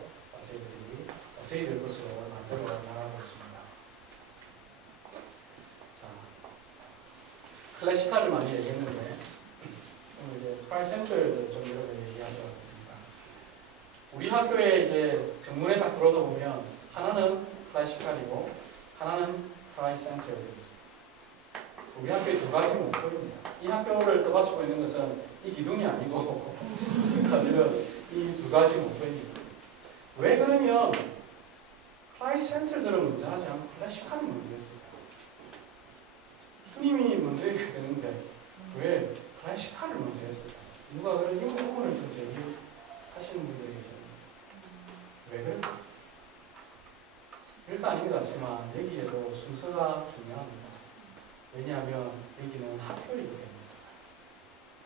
저희들 것으로 만들어 나가고 있습니다. 자, 클래시카를 많이 얘기했는데 오늘 이제 프라이센터를 좀 여러 번 얘기하도록 하겠습니다. 우리 학교에 이제 정문에 딱 들어도 보면 하나는 클래시칼이고 하나는 프라이센터입니다. 우리 학교의 두 가지 목표입니다. 이 학교를 떠받치고 있는 것은 이 기둥이 아니고 사실은 이 두 가지 목표입니다. 왜 그러면 크라이센터들은 먼저 하지 않고 클래시칼이 먼저 했을까요? 주님이 먼저 해야 되는데 왜 클래시칼을 먼저 했을까요? 누가 그런 이 부분을 좀 제기하시는 분들이 계십니다. 왜 그럴까요? 별거 아닌 것 같지만 여기에도 순서가 중요합니다. 왜냐하면 여기는 학교이기 때문입니다.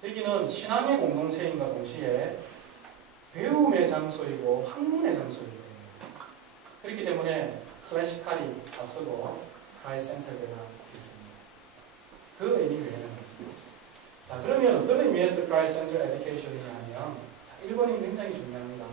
여기는 신앙의 공동체인과 동시에 배움의 장소이고 학문의 장소이기 때문입니다. 그렇기 때문에 클래시칼이 앞서고 프라이센터가 있습니다. 그 의미를 얘기하는 것입니다. 자, 그러면 어떤 의미에서 크라이센터 에듀케이션이냐 하면 1번이 굉장히 중요합니다.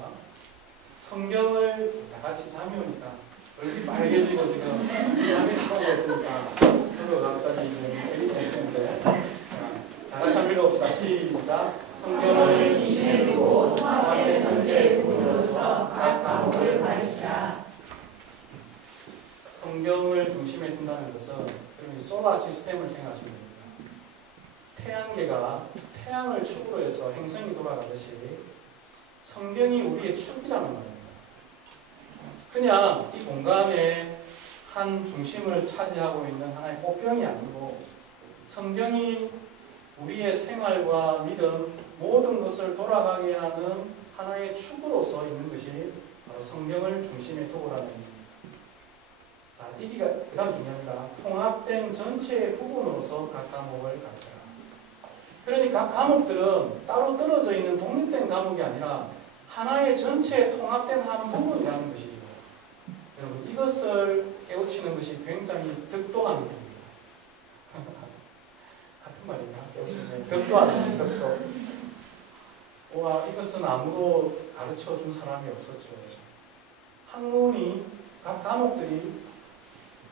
성경을 다 같이 잠이 오니까 얼굴이 빨개지고 지금 잠이 처음 했으니까 저도 갑자기 이제 애기해지는데 다 같이 한번 읽어봅시다. 시작. 성경을 중심에 두고 통합된 전체의 부분으로서 각 과목을 가르치라. 성경을 중심에 둔다는 것은 그러면 솔라 시스템을 생각하시면 됩니다. 태양계가 태양을 축으로 해서 행성이 돌아가듯이 성경이 우리의 축이라는 말입니다. 그냥 이 공간의 한 중심을 차지하고 있는 하나의 꽃병이 아니고 성경이 우리의 생활과 믿음 모든 것을 돌아가게 하는 하나의 축으로서 있는 것이 바로 성경을 중심에 두고라는 의미입니다. 자, 이기가 그 다음 중요합니다. 통합된 전체의 부분으로서 각 과목을 가르쳐라. 그러니까 과목들은 따로 떨어져 있는 독립된 과목이 아니라 하나의 전체에 통합된 한 부분이라는 것이죠. 여러분, 이것을 깨우치는 것이 굉장히 득도한 일입니다. 같은 말이냐? 깨우치는 득도하는 득도. 와, 이것은 아무도 가르쳐 준 사람이 없었죠. 학문이, 각 과목들이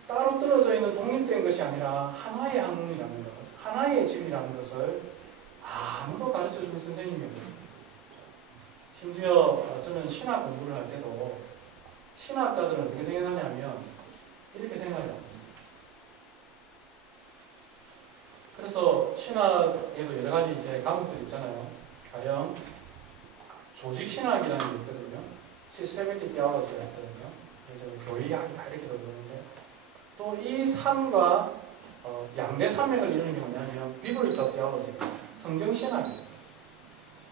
따로 떨어져 있는 독립된 것이 아니라 하나의 학문이라는 것, 하나의 진리라는 것을 아무도 가르쳐 준 선생님이 없었습니다. 심지어 저는 신학 공부를 할 때도 신학자들은 어떻게 생각하냐면 이렇게 생각하지 않습니다. 그래서 신학에도 여러 가지 이제 과목들이 있잖아요. 가령 조직 신학이라는 게 있거든요. Systematic Theology가 있거든요. 그래서 교리학이 다 이렇게 들어오는데 또 이 삶과 양대 산맥을 이루는 게 뭐냐면 Biblical Theology가 있어요. 성경 신학이 있어요.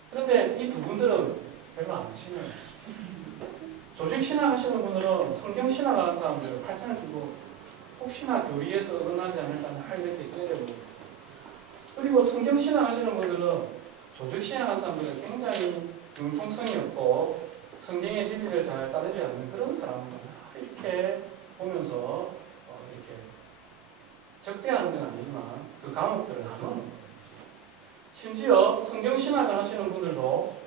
그런데 이 두 분들은 별로 안 친해요. 조직 신학 하시는 분들은 성경 신학 하는 사람들 팔짱을 끼고 혹시나 교리에서 어긋나지 않을까 이렇게 째려보고 있어요. 그리고 성경 신학 하시는 분들은 조직 신학 하는 사람들은 굉장히 융통성이 없고 성경의 진리를 잘 따르지 않는 그런 사람들 이렇게 보면서 이렇게 적대하는 건 아니지만 그 과목들을 나누는 거예요. 심지어 성경 신학을 하시는 분들도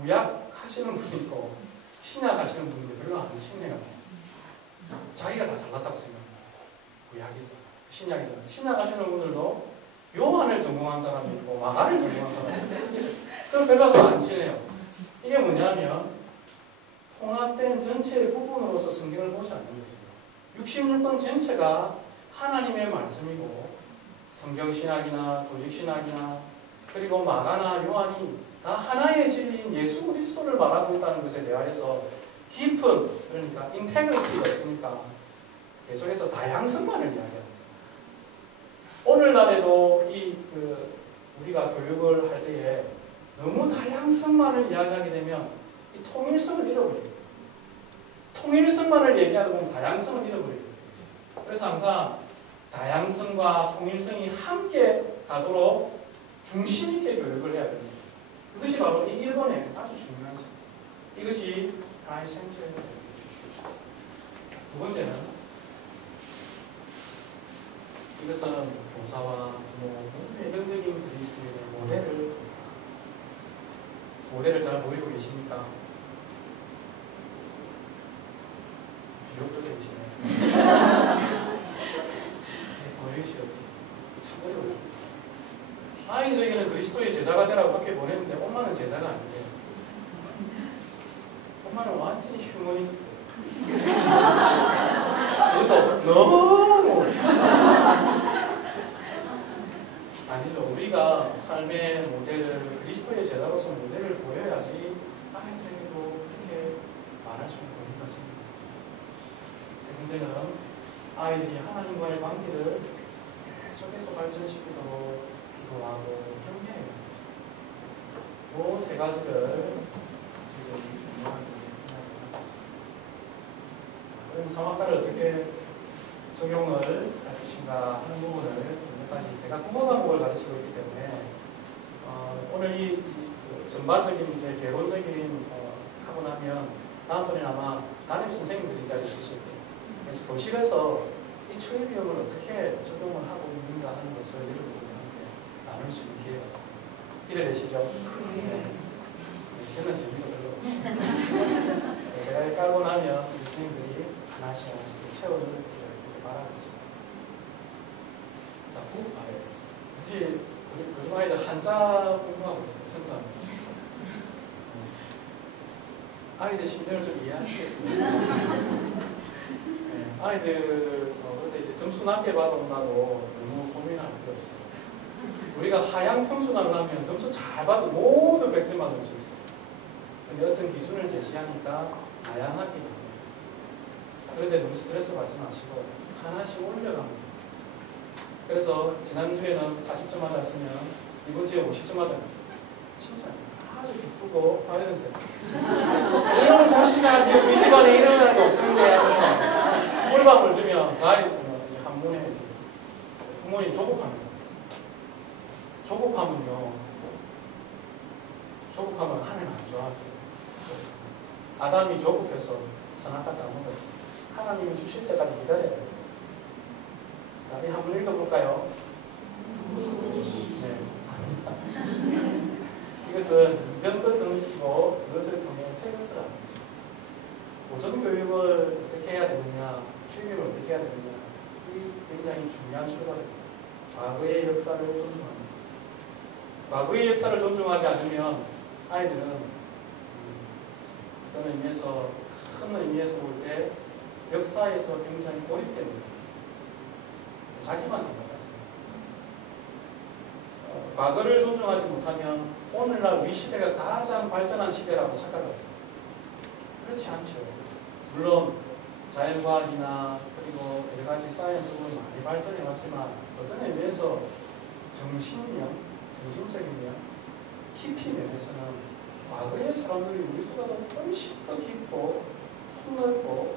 구약 하시는 분이 있고 신약 하시는 분들이 별로 안 친해요. 자기가 다 잘났다고 생각합니다. 구약이죠. 신약이죠. 신약 하시는 분들도 요한을 전공한 사람이 있고 마가를 전공한 사람이 있어요. 그럼 별로 안 친해요. 이게 뭐냐면 통합된 전체의 부분으로서 성경을 보지 않는 거죠. 66권 전체가 하나님의 말씀이고 성경신학이나 조직신학이나 그리고 마가나 요한이 다 하나의 진리인 예수 그리스도를 말하고 있다는 것에 대하여서 깊은 그러니까 인테그리티가 없으니까 계속해서 다양성만을 이야기합니다. 오늘날에도 우리가 교육을 할 때에 너무 다양성만을 이야기하게 되면 이 통일성을 잃어버려요. 통일성만을 얘기하다 보면 다양성을 잃어버려요. 그래서 항상 다양성과 통일성이 함께 가도록 중심 있게 교육을 해야 됩니다. 그것이 바로 이 1번의 아주 중요한 점. 이것이 다이센트의 두 번째는 이것은 교사와 대표적인 그리스도의 모델을 잘 보이고 계십니까? 비욕조적이시네. 보이시오. 참 어려워요. 아이들에게는 그리스도의 제자가 되라고 학교에 보냈는데 엄마는 제자가 아니에요. 엄마는 완전히 휴머니스트. 그것도 너무 아니죠. 우리가 삶의 모델을 그리스도의 제자로서 모델을 보여야지 아이들에게도 그렇게 말할 수 있는 권리가 생깁니다. 세 번째는 아이들이 하나님과의 관계를 계속해서 발전시키도록 기도하고 경계해야 됩니다. 이 세 가지를 지금 중요하게 생각하고 있습니다. 그럼 성악가를 어떻게 적용을 할 것인가 하는 부분을 지금까지 제가 국어 과목을 가르치고 있기 때문에 오늘 이 전반적인 이제 개론적인 하고 나면 다음번에 아마 담임 선생님들이 이 자리에 있으실 거예요. 그래서 교실에서 이 추리비용을 어떻게 적용을 하고 있는가 하는 것을 여러분들과 함께 나눌 수 있는 기회가 기대되시죠? 네. 저는 재미가 별로 없어요. 제가 깔고 나면 우리 선생님들이 하나씩 채워주는 길을 이렇게 말하고 있습니다. 자, 이제 요즘 아이들 한자 공부하고 있어요. 천자. 아이들 심정을 좀 이해하시겠습니다. 네, 아이들 그런데 이제 점수 낮게 받아온다고 너무 고민할 필요 없어요. 우리가 하향 평준화를 하면 점수 잘 받아도 모두 100점 받을 수 있어요. 근데 어떤 기준을 제시하니까 다양하게 됩니다. 그런데 너무 스트레스 받지 마시고 하나씩 올려갑니다. 그래서 지난주에는 40점 맞았으면 이번 주에 50점 맞아요. 진짜 아주 기쁘고 화려한데 이런 자식아 우리 집안에 일어나는 게 없었는데 꿀밤을 주면 아이 한 번에 부모님 조급합니다. 조급하면 하나님 안 좋아했어요. 아담이 조급해서 선악과 따먹은 거지. 하나님이 주실 때까지 기다려야 돼요. 자, 이 한번 읽어볼까요? 네, 감사합니다. 이것은 이전 것은 잊고 그것을 통해 새 것을 하는 것입니다. 오전 교육을 어떻게 해야 되느냐, 주일을 어떻게 해야 되느냐, 이 굉장히 중요한 출발입니다. 과거의 역사를 존중합니다. 과거의 역사를 존중하지 않으면 아이들은 어떤 의미에서, 큰 의미에서 볼 때 역사에서 굉장히 고립됩니다. 자기만 생각하죠. 과거를 존중하지 못하면 오늘날 우리 시대가 가장 발전한 시대라고 착각합니다. 그렇지 않죠. 물론 자연과학이나 그리고 여러 가지 사이언스는 많이 발전해 왔지만 어떤 의미에서 정신적 면이면 깊이 면에서는 과거의 사람들이 우리보다 훨씬 더 깊고 폭넓고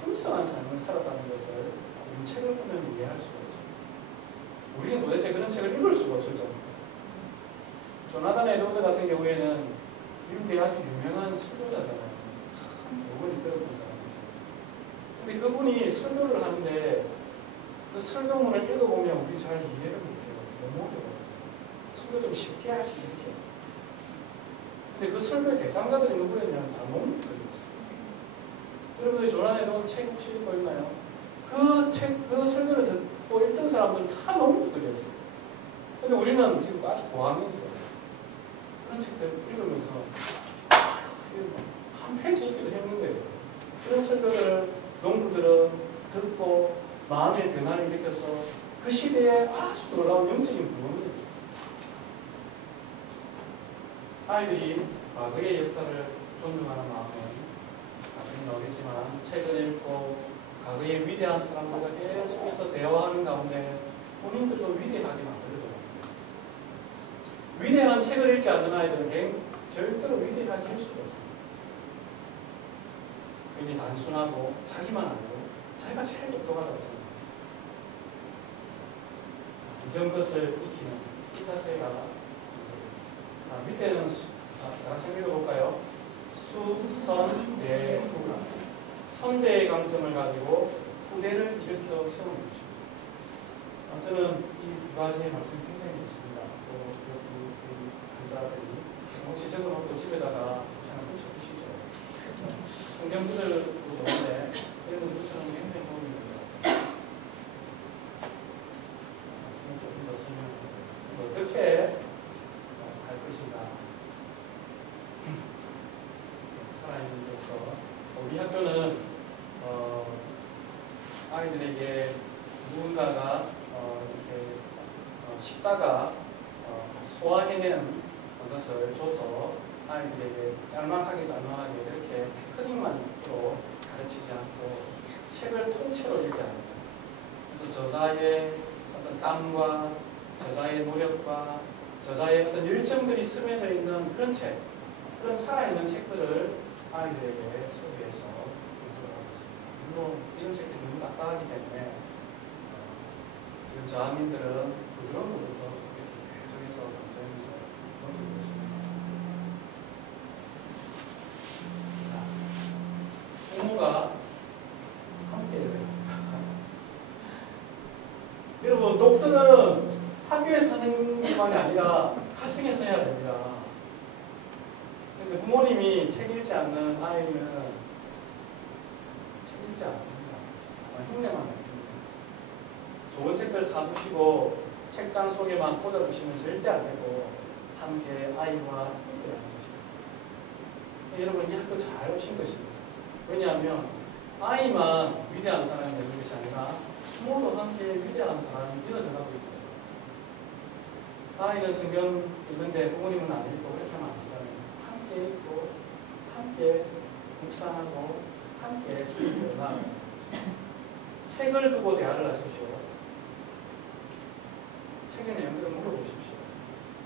풍성한 삶을 살았다는 것을 우리는 책을 보면 이해할 수가 있습니다. 우리는 도대체 그런 책을 읽을 수가 없을 정도입니다. 조나단 에드워드 같은 경우에는 미국의 아주 유명한 설교자잖아요. 요번이 그랬던 사람이죠. 근데 그분이 설교를 하는데 그 설교문을 읽어보면 우리 잘 이해를 못해요. 너무 어려워요. 설교 좀 쉽게 하시 이렇게. 근데 그 설교의 대상자들이 누구였냐면 다 농부들이었어요. 여러분들이 조나단 에드워드 책 혹시 읽고 있나요? 그 설교를 듣고 읽던 사람들은 다 농부들이었어요. 근데 우리는 지금 아주 고학년이잖아요. 그런 책들 읽으면서 한 페이지 읽기도 힘든데 그런 설교를 농부들은 듣고 마음의 변화를 일으켜서 그 시대에 아주 놀라운 영적인 부흥을 일으켰어요. 아이들이 과거의 역사를 존중하는 마음은 나중에 나오겠지만 책을 읽고 과거의 위대한 사람들과 계속해서 대화하는 가운데 본인들도 위대하게 만들어져요. 위대한 책을 읽지 않는 아이들은 절대로 위대해질 수가 없습니다. 굉장히 단순하고 자기만 알고 자기가 제일 똑똑하다고 생각합니다. 이전 것을 익히는 이 자세가 자, 밑에는 다 같이 읽어볼까요? 수선대후라 선대의 강점을 가지고 후대를 일으켜 세우는 것입니다. 저는 이 두 가지의 말씀이 굉장히 좋습니다. 또 간자들이 혹시 적어놓고 집에다가 잘 붙여두시죠. 성경 구절도 좋은데 이런 것처럼 굉장히 도움이 됩니다. 조금 더 설명드리겠습니다. 어떻게 할 것인가. 살아있는 독서. 우리 학교는 아이들에게 누군가가 이렇게 씹다가 소화해내는 것을 줘서 아이들에게 짤막하게 이렇게 테크닉만 또 가르치지 않고 책을 통째로 읽게 합니다. 그래서 저자의 어떤 땀과 저자의 노력과 저자의 어떤 열정들이 스며져 있는 그런 책, 그런 살아있는 책들을 아이들에게 소개해서 공부를 하고 있습니다. 물론 이런 책들이 너무 딱딱하기 때문에 지금 저학년들은 부드러운 것부터 이렇게 계속해서 강조하면서 넘기고 있습니다. 자, 부모가 함께 해야 됩니다. 여러분, 독서는 학교에서 하는 것만이 아니라 가정에서 해야 됩니다. 근데 부모님이 책 읽지 않는 아이는 책 읽지 않습니다. 흉내만 냅니다. 좋은 책들 사두시고 책장 속에만 꽂아두시면 절대 안 되고 함께 아이와 읽어야 하는 것입니다. 여러분, 이 학교 잘 오신 것입니다. 왜냐하면 아이만 위대한 사람이 되는 것이 아니라 부모도 함께 위대한 사람이 되어져 가고 있거든요. 아이는 성경 읽는데 부모님은 안 읽고 그렇게 하면 안 되잖아요. 함께 읽고 함께 묵상하고 함께 주의를 나누고 책을 두고 대화를 하십시오. 책의 내용들을 물어보십시오.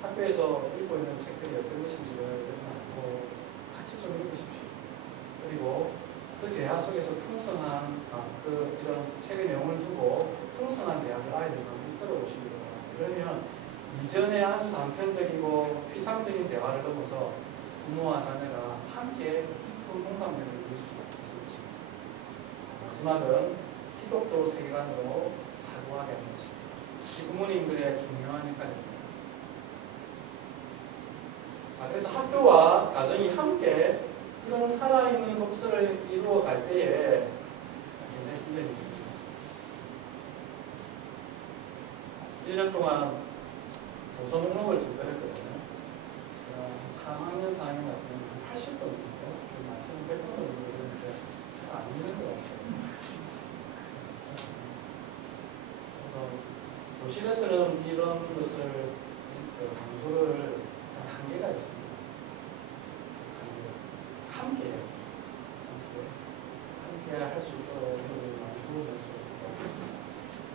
학교에서 읽고 있는 책들이 어떤 것인지를 알고 같이 좀 읽으십시오. 그리고 그 대화 속에서 풍성한 이런 책의 내용을 두고 풍성한 대화를 아이들과 이끌어 오시기 바랍니다. 그러면 이전에 아주 단편적이고 피상적인 대화를 넘어서 부모와 자녀가 함께 깊은 공감대를 이룰 수 있을 것입니다. 마지막은 기독교 세계관으로 사고하게 하는 것입니다. 이 부모님들의 중요한 역할입니다. 자, 그래서 학교와 가정이 함께 이런 살아있는 독서를 이루어 갈 때에 굉장히 비전이 있습니다. 1년 동안 도서 목록을 좀 드렸거든요. 3학년, 4학년 같은 경우는 80번 정도, 많게는 100번 정도 드렸는데 잘 안 읽는 것 같아요. 그래서 교실에서는 이런 것을 강조를 한계가 있습니다. 함께 할 수 있도록 많이 도움을 주겠습니다.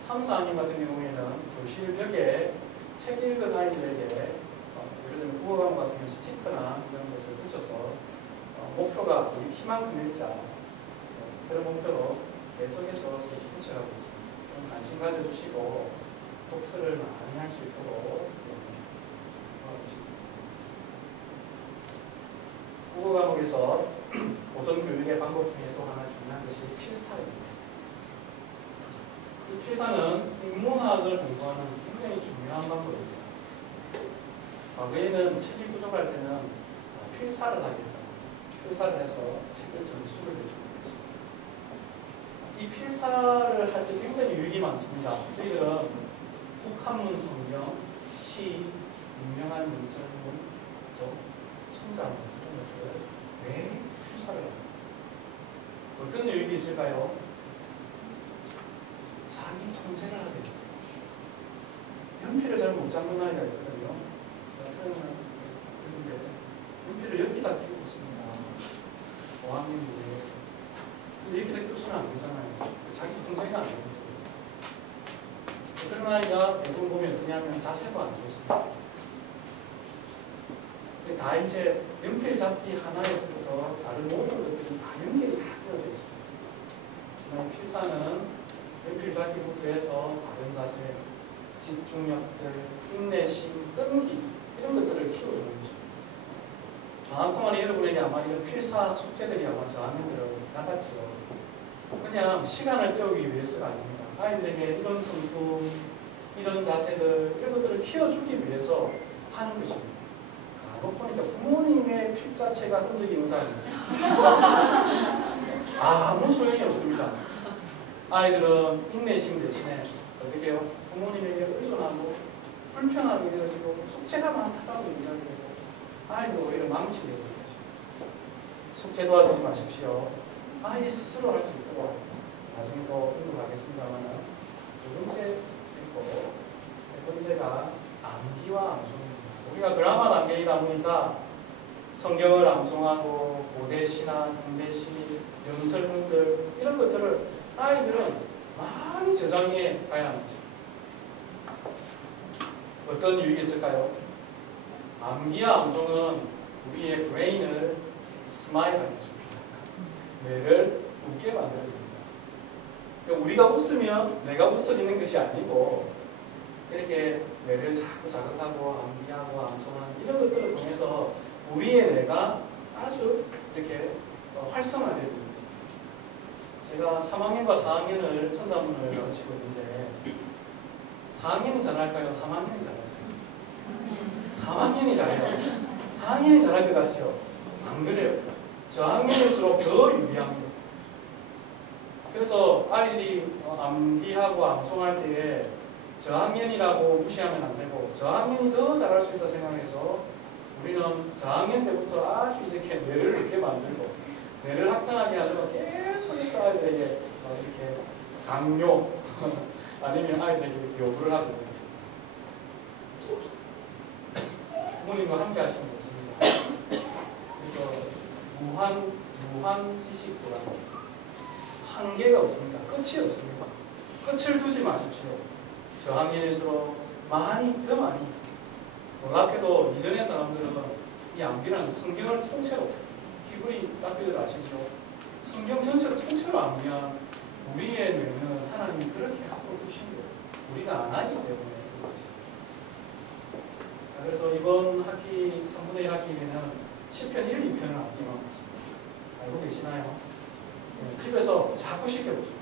3, 4학년 같은 경우에는 교실 벽에 책 읽은 아이들에게 예를 들면 국어 과목 같은 경우 스티커나 이런 것을 붙여서 목표가 우리 키만큼 읽자 그런 목표로 계속해서 붙여가고 있습니다. 관심 가져주시고 독서를 많이 할 수 있도록 도와주시기 바랍니다. 국어 과목에서 고전 교육의 방법 중에 또 하나 중요한 것이 필사입니다. 이 필사는 인문학을 공부하는 굉장히 중요한 방법입니다. 과거에는 책이 부족할 때는 필사를 하게 했잖아요. 필사를 해서 책을 전수를 해주고 있습니다. 이 필사를 할 때 굉장히 유익이 많습니다. 저희들은 국한문 성경, 시, 유명한 문설문, 또 성자문 이런 것들을 매일 필사를 합니다. 어떤 유익이 있을까요? 자기 통제를 하게 됩니다. 연필을 잘 못 잡는 아이가 있거든요. 그런데 연필을 여기다 끼고 있습니다. 5학년인데 근데 여기다 끼고서는 안 되잖아요. 자기 통제가 안 됩니다. 그런 아이가 대부분 보면 어떻게 하면 자세도 안 좋습니다. 다 이제 연필 잡기 하나에서부터 다른 모든 것들이 다 연결이 다 되어져 있습니다. 필사는 연필 잡기부터 해서 바른 자세, 집중력들, 인내심, 끈기 이런 것들을 키워주는 것입니다. 방학 동안에 여러분에게 아마 이런 필사 숙제들이 아마 저학년들은 나갔죠. 그냥 시간을 때우기 위해서가 아닙니다. 아이들에게 이런 성품, 이런 자세들 이런 것들을 키워주기 위해서 하는 것입니다. 그거 보니까 부모님의 필자체가 흔적이 있는 사람이 있어요. 아무 소용이 없습니다. 아이들은 인내심 대신에 어떻게 해요? 부모님에게 의존하고 불편하게 되어지고 숙제가 많다고 얘기하게 되고 아이들 오히려 망치게 되는 것입니다. 숙제 도와주지 마십시오. 아이 스스로 할 수 있도록 나중에 또 언급하겠습니다만 두 번째 있고 세 번째가 암기와 암송입니다. 우리가 그라마 단계이다 보니까 성경을 암송하고 고대 신학, 현대 시, 영설문들 이런 것들을 아이들은 많이 저장해 가야 하는 것입니다. 어떤 유익이 있을까요? 암기와 암송은 우리의 브레인을 스마일하게 해줍니다. 뇌를 웃게 만들어줍니다. 우리가 웃으면 내가 웃어지는 것이 아니고 이렇게 뇌를 자꾸 자극하고 암기하고 암송하는 이런 것들을 통해서 우리의 뇌가 아주 이렇게 활성화됩니다. 제가 3학년과 4학년을 천자문을 가르치고 있는데 4학년이 잘할까요? 3학년이 잘할까요? 3학년이 잘해요. 4학년이 잘할 것 같죠? 안 그래요. 저학년일수록 더 유리합니다. 그래서 아이들이 암기하고 암송할 때에 저학년이라고 무시하면 안 되고 저학년이 더 잘할 수 있다 생각해서 우리는 저학년 때부터 아주 이렇게 뇌를 웃게 만들고 뇌를 확장하게 하도록 계속해서 아이들에게 이렇게 강요 아니면 아이들에게 이렇게 요구를 하고 있는 것입니다. 부모님과 함께 하시면 좋습니다. 그래서 무한 지식 보다 한계가 없습니다. 끝이 없습니다. 끝을 두지 마십시오. 저학년일수록 더 많이 놀랍게도 이전의 사람들은 이 암기라는 성경을 통째로 히브리 학교들 아시죠? 성경 전체를 통째로 암기한 우리의 뇌는 하나님이 그렇게 앞으로 주신 거예요. 우리가 안 하기 때문에 그래서 이번 학기 3분의 1 학기에는 시편 1, 2편을 암송하고 있습니다. 알고 계시나요? 네, 집에서 자꾸 시켜보십시오.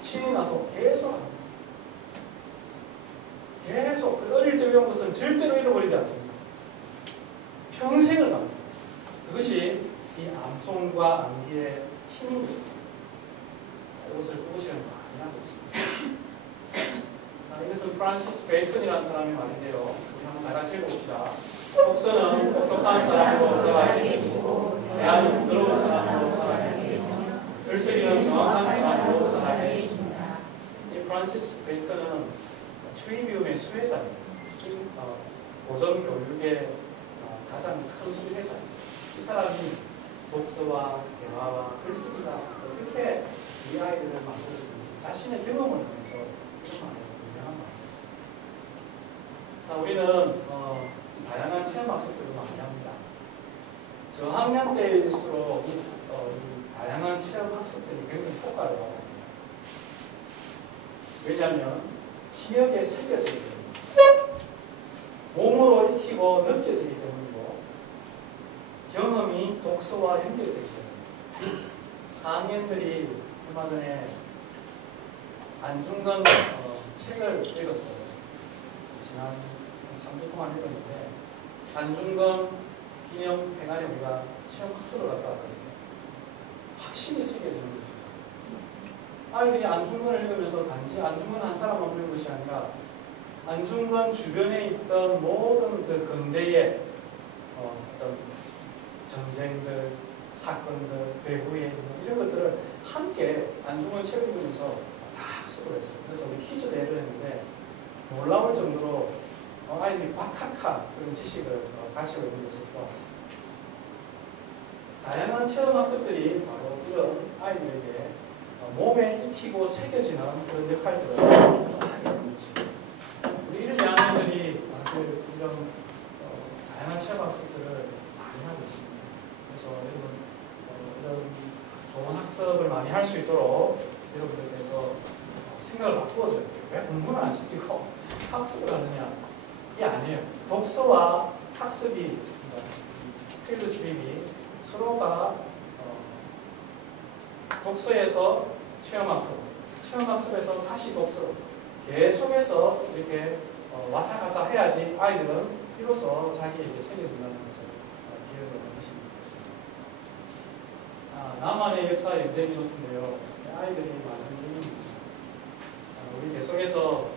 신이 나서 계속 합니다. 계속 어릴 때 배운 것은 절대로 잃어버리지 않습니다. 평생을 갑니다. 그것이 이 암송과 암기의 힘인 것입니다. 이것을 구구시간 많이 하고 있습니다. 자, 이것은 프란시스 베이컨이라는 사람의 말인데요. 우리 한번 다 같이 읽어봅시다. 독서는 똑똑한 사람으로 자라게 해주고 대화는 부드러운 사람으로 자라게 해주고 글쓰기는 정확한 사람으로 자라게 해줍니다. 이 프란시스 베이컨은 트리비움의 수혜자입니다. 고전 교육의 가장 큰 수혜자입니다. 이 사람이 독서와 대화와 글쓰기가 어떻게 이 아이들을 만들어주는지 자신의 경험을 통해서 이런 말을 유명한 말이었습니다. 자, 우리는 다양한 체험 학습들을 많이 합니다. 저학년 때일수록 다양한 체험 학습들이 굉장히 효과를 받습니다. 왜냐하면 기억에 새겨지기 때문입니다. 몸으로 익히고 느껴지기 때문이고 경험이 독서와 연결되기 때문입니다. 4학년들이 얼마 전에 안중근 책을 읽었어요. 지난 3주 동안 읽었는데 안중근 기념 행안에 우리가 체험 학습을 갔다 왔거든요. 확신이 새겨지는 것이죠. 아이들이 안중근을 읽으면서 단지 안중근 한 사람만 보는 것이 아니라 안중근 주변에 있던 모든 그 근대의 어떤 전쟁들, 사건들, 배후에 있는 이런 것들을 함께 안중근 책을 읽으면서 다 학습을 했어요. 그래서 우리 퀴즈 대회를 했는데 놀라울 정도로 아이들이 박학한 그런 지식을 가지고 있는 것을 보았습니다. 다양한 체험 학습들이 바로 이런 아이들에게 몸에 익히고 새겨지는 그런 역할들을 하게 되는 것입니다. 우리 1, 2학년들이 사실 이런 다양한 체험 학습들을 많이 하고 있습니다. 그래서 여러분 이런 좋은 학습을 많이 할 수 있도록 여러분들께서 생각을 바꾸어줘야 돼요. 왜 공부는 안 시키고 학습을 하느냐? 이게 아니에요. 독서와 학습이 있습니다. 필드 트립이 서로가 독서에서 체험학습, 체험학습에서 다시 독서로 계속해서 이렇게 왔다 갔다 해야지 아이들은 비로소 자기에게 새겨진다는 것을 기억을 하시면 되겠습니다. 자, 나만의 역사 연대기 노트인데요. 아이들이 많은 의미입니다. 우리 계속해서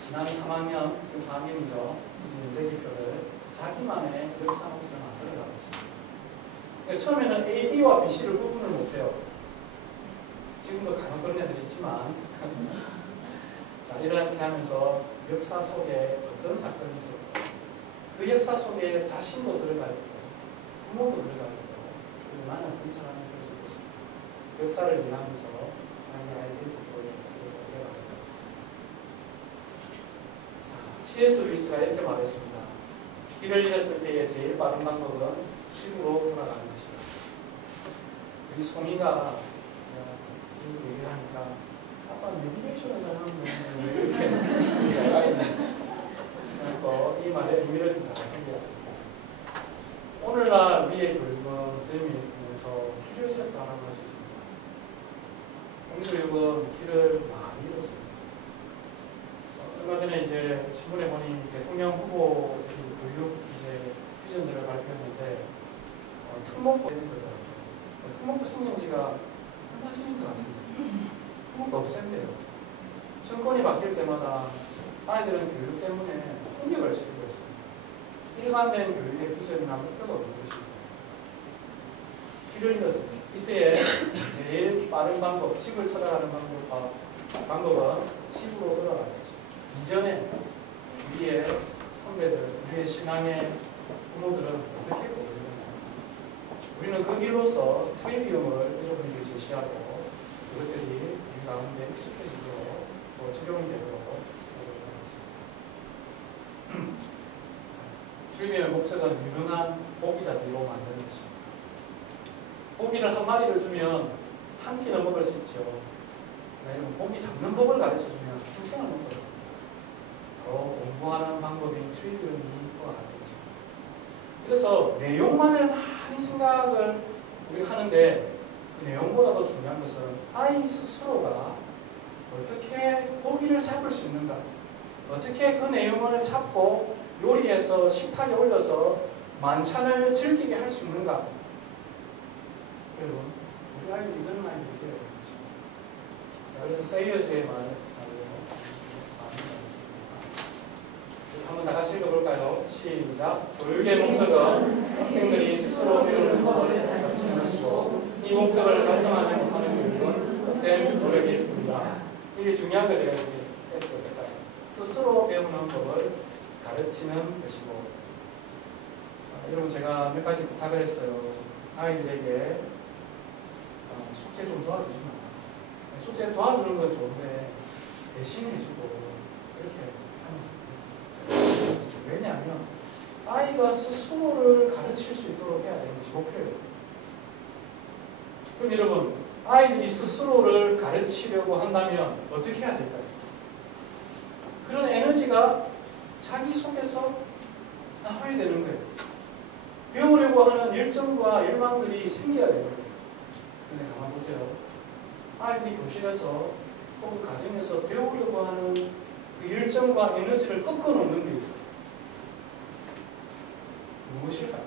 지난 3학년, 지금 4학년이죠. 연대기표를 자기만의 역사 노트를 만들어가고 있습니다. 처음에는 A, B와 B, C를 구분을 못해요. 지금도 간혹 그런 애들이 있지만 자, 이렇게 하면서 역사 속에 어떤 사건이 있었고 그 역사 속에 자신도 들어가 있고 부모도 들어가 있고 그리고 나는 어떤 사람이 될 수 있습니다. 역사를 이해하면서 자기 아이들이 보여주는 속에서 대화하고 있습니다. C.S. 루이스가 이렇게 말했습니다. 길을 잃었을 때의 제일 빠른 방법은 집으로 돌아가는 것이다. 우리 송이가 이렇게 얘기를 하니까 아빠 내비게이션을 잘하는데 왜 이렇게 알가 있는지 이 말에 의미를 좀 잘 생겼으면 좋겠습니다. 오늘날 우리의 교육은 때문에서 길을 잃었다라고 할 수 있습니다. 공교육은 길을 많이 잃었습니다. 얼마 전에 이제 신문에 보니 대통령 후보 교육 이제 비전들을 발표했는데 특목고 되는 거더라고요. 특목고 생명지가 얼마 전인 것 같은데 특목고 없앤대요. 정권이 바뀔 때마다 아이들은 교육 때문에 폭력을 치르고 있습니다. 일관된 교육의 비전이나 목표가 없는 것입니다. 길을 잃었습니다. 이때에 제일 빠른 방법, 집을 찾아가는 방법은 집으로 돌아가는 것입니다. 이전에 우리의 선배들, 우리의 신앙의 부모들은 어떻게 했고 우리는 그 길로서 트리비움을 여러분에게 제시하고 그것들이 우리 가운데 익숙해지도록 또 적용이 되도록 노력하겠습니다. 트리비움의 목적은 유능한 보기자들로 만드는 것입니다. 고기를 한 마리를 주면 한 끼는 먹을 수 있죠. 왜냐하면 고기 잡는 법을 가르쳐주면 평생을 먹거든요. 바로 공부하는 방법인 트리비움과 같은 것입니다. 그래서 내용만을 많이 생각을 우리가 하는데 그 내용보다 더 중요한 것은 아이 스스로가 어떻게 고기를 잡을 수 있는가, 어떻게 그 내용을 잡고 요리해서 식탁에 올려서 만찬을 즐기게 할 수 있는가. 여러분, 우리 아이들이 이런 아이들이에요. 자, 그래서 세이어스의 말을 한번 다 같이 읽어볼까요? 시작. 교육의 목적은 학생들이 스스로 배우는 것을 가르치고 이 목적을 달성하는 교육은 헛된 노력일 뿐이다. 이게 중요한 거 제가 이렇게 했어요. 스스로 배우는 법을 가르치는 것이고, 여러분 제가 몇 가지 부탁을 했어요. 아이들에게 숙제 좀 도와주지 마. 숙제 도와주는 건 좋은데 대신해주고 그렇게 하는 거예요. 왜냐하면 아이가 스스로를 가르칠 수 있도록 해야 되는 것이 목표예요. 그럼 여러분, 아이들이 스스로를 가르치려고 한다면 어떻게 해야 될까요? 그런 에너지가 자기 속에서 나와야 되는 거예요. 배우려고 하는 열정과 열망들이 생겨야 되는 거예요. 근데 가만 보세요. 아이들이 교실에서 혹은 가정에서 배우려고 하는 그 열정과 에너지를 꺾어놓는 게 있어요. 무엇일까요?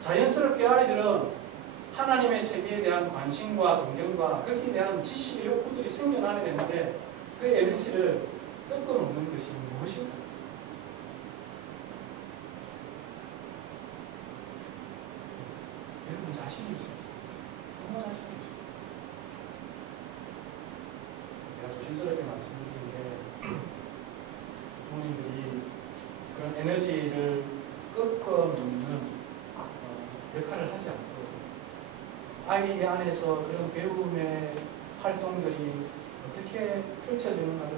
자연스럽게 아이들은 하나님의 세계에 대한 관심과 동경과 거기에 대한 지식의 욕구들이 생겨나야 되는데 그 에너지를 꺾어놓는 것이 무엇일까요? 여러분 자신일 수 있어요. 너무 자신일 수 있어요. 제가 조심스럽게 말씀드리는 게 부모님들이 그런 에너지를 꺾어놓는 역할을 하지 않도록 아이 안에서 그런 배움의 활동들이 어떻게 펼쳐지는가를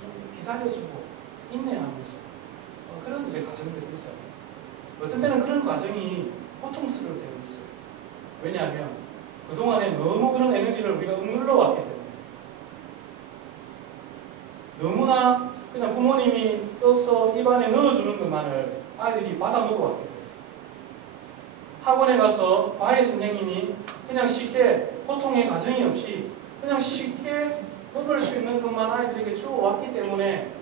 좀 기다려주고 인내하면서 그런 이제 과정들이 있어요. 어떤 때는 그런 과정이 고통스러울 때도 있어요. 왜냐하면 그동안에 너무 그런 에너지를 우리가 억눌러 왔기 때문에 너무나 그냥 부모님이 떠서 입안에 넣어주는 것만을 아이들이 받아 먹어왔기 때문에 학원에 가서 과외 선생님이 그냥 쉽게 고통의 과정이 없이 그냥 쉽게 먹을 수 있는 것만 아이들에게 주어왔기 때문에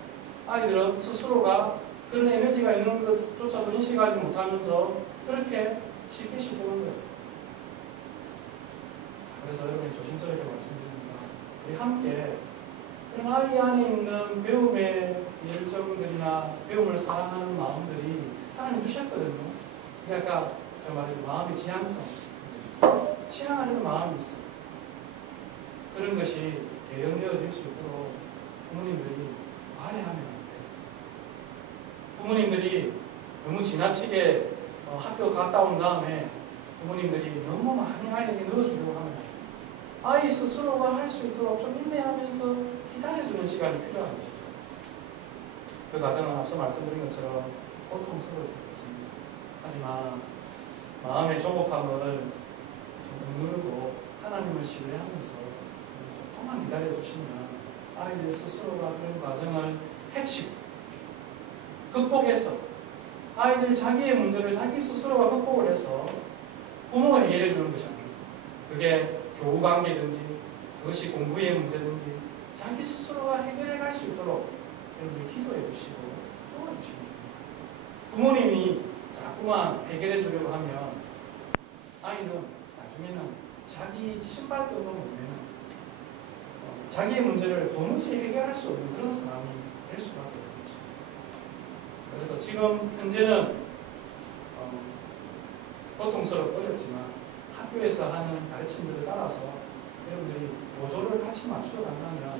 아이들은 스스로가 그런 에너지가 있는 것조차도 인식하지 못하면서 그렇게 쉽게 먹는 거예요. 그래서 여러분이 조심스럽게 말씀드립니다. 우리 함께 그런 아이 안에 있는 배움의 열정들이나 배움을 사랑하는 마음들이 하나님 주셨거든요. 그러니까 제가 말해서 마음의 지향성, 취향하는 마음이 있어요. 그런 것이 개연되어질 수 있도록 부모님들이 관리하면 안 돼요. 부모님들이 너무 지나치게 학교 갔다 온 다음에 부모님들이 너무 많이 아이에게 넣어주려고 하면 아이 스스로가 할 수 있도록 좀 인내하면서 기다려주는 시간이 필요한 것이죠. 그 과정은 앞서 말씀드린 것처럼 고통스러울 때 있습니다. 하지만 마음의 조급함을 좀 누르고 하나님을 신뢰하면서 조금만 기다려주시면 아이들 스스로가 그런 과정을 해치고 극복해서 아이들 자기의 문제를 자기 스스로가 극복을 해서 부모가 해결해 주는 것이 아닙니다. 그게 교우 관계든지 그것이 공부의 문제든지 자기 스스로가 해결해 갈 수 있도록 여러분이 기도해 주시고 도와주시면 부모님이 자꾸만 해결해 주려고 하면 아이는 나중에는 자기 신발끈도 보면 자기의 문제를 도무지 해결할 수 없는 그런 상황이 될 수밖에 없는 것이죠. 그래서 지금 현재는 고통스럽고 어렵지만 학교에서 하는 가르침들을 따라서 여러분들이 보조를 같이 맞추어 간다면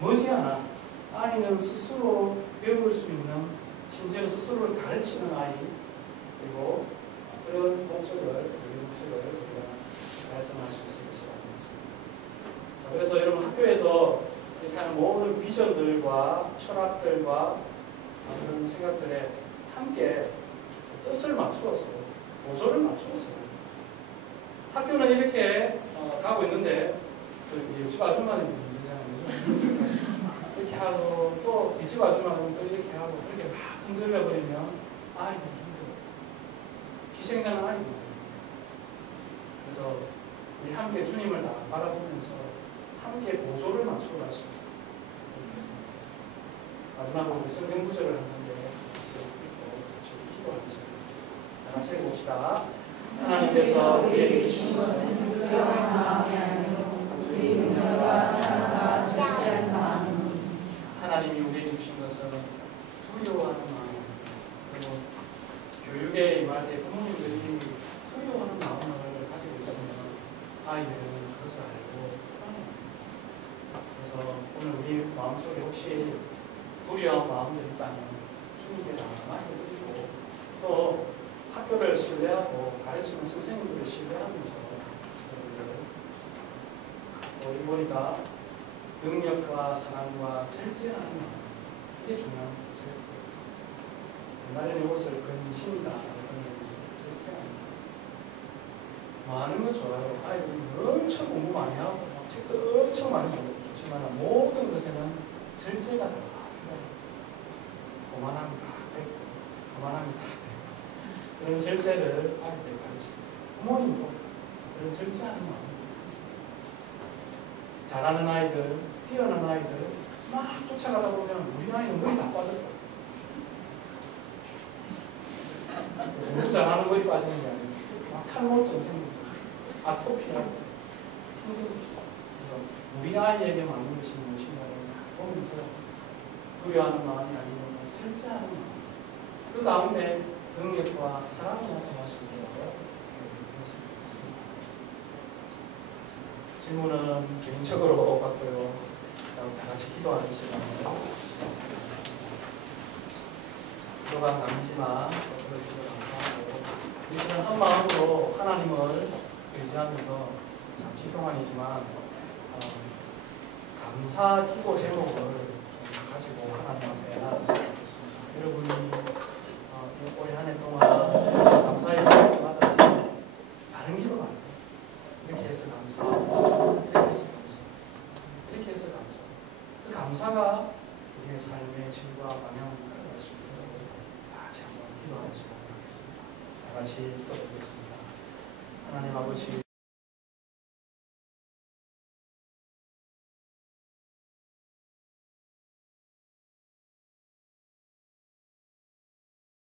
머지않아 아이는 스스로 배울 수 있는, 심지어 스스로를 가르치는 아이, 그리고 그런 목적을 우리가 달성할 수 있을 것이라고 믿습니다. 자, 그래서 여러분 학교에서 이렇게 하는 모든 비전들과 철학들과 그런 생각들에 함께 뜻을 맞추어서 보조를 맞추어서 학교는 이렇게 가고 있는데 옆집 아줌마는 문제냐 이렇게 하고 또 뒤집어주면 또 이렇게 하고 그렇게 막 흔들려 버리면 아이고 힘들어. 희생자는 아이고. 그래서 우리 함께 주님을 다 바라보면서 함께 보조를 맞추어 갈 수 있다. 이렇게 생각해서 마지막으로 우리 성경 구절을 하는데 같이 읽고 잠시 기도하기 시작하겠습니다. 다 같이 읽읍시다. 하나님께서 우리에게 주신 것은 두려워하는 마음이 아니요 우리 능력과 사랑과 절제하는 마음. 하나님이 우리에게 주신 것은 두려워하는 마음. 그리고 교육에 임할 때 부모님들이 두려워하는 마음을 가지고 있으면 아이들은 그것을 알고 불안해요. 그래서 오늘 우리 마음속에 혹시 두려운 마음들이 있다면 주님께 다 맡겨드리고 또 학교를 신뢰하고 가르치는 선생님들을 신뢰하면서 우리 머리가 능력과 사랑과 절제하는 마음, 이게 중요한 거죠. 옛날에는 이것을 근신이다 절제하는 마음. 많은 거 좋아요. 아이들이 엄청 공부 많이 하고 책도 엄청 많이 좋지만 모든 것에는 절제가 다 필요해요. 고만함이 다 되고 고만함이 다 되고 그런 절제를 아이들에게 가르치고 부모님도 그런 절제하는 마음이 있습니다. 잘하는 아이들, 뛰어난 아이들 막 쫓아가다 보면 우리 아이는 머리 다 빠졌다. 공부 잘하는 머리 빠지는 게 아니고 막 탈모증 생기고 아토피하고 힘들고 그래서 우리 아이에게 맞는 것이 무엇인가를 잘 보면서 두려워하는 마음이 아니고 절제하는 마음 그 가운데 능력과 사랑이 나타날 수 있도록 했습니다. 질문은 개인적으로 받고요. 다 같이 기도하는 시간을 가지겠습니다. 부족한 남지만 들어주셔서 감사하고 우리는 한 마음으로 하나님을 의지하면서 잠시 동안이지만 감사 기도 제목을 좀 가지고 하나님 앞에 나아가겠습니다. 여러분이 올해 한 해 동안 감사의 제목이 맞아요. 다른 기도가 아니에요. 이렇게 해서 감사하고 이렇게 해서 감사 이렇게 해서 감사 그 감사가 우리의 삶의 질과 방향을 가져갈 수 있도록 다시 한번 기도하는 시간을 갖겠습니다. 다 같이 기도드리겠습니다. 하나님 아버지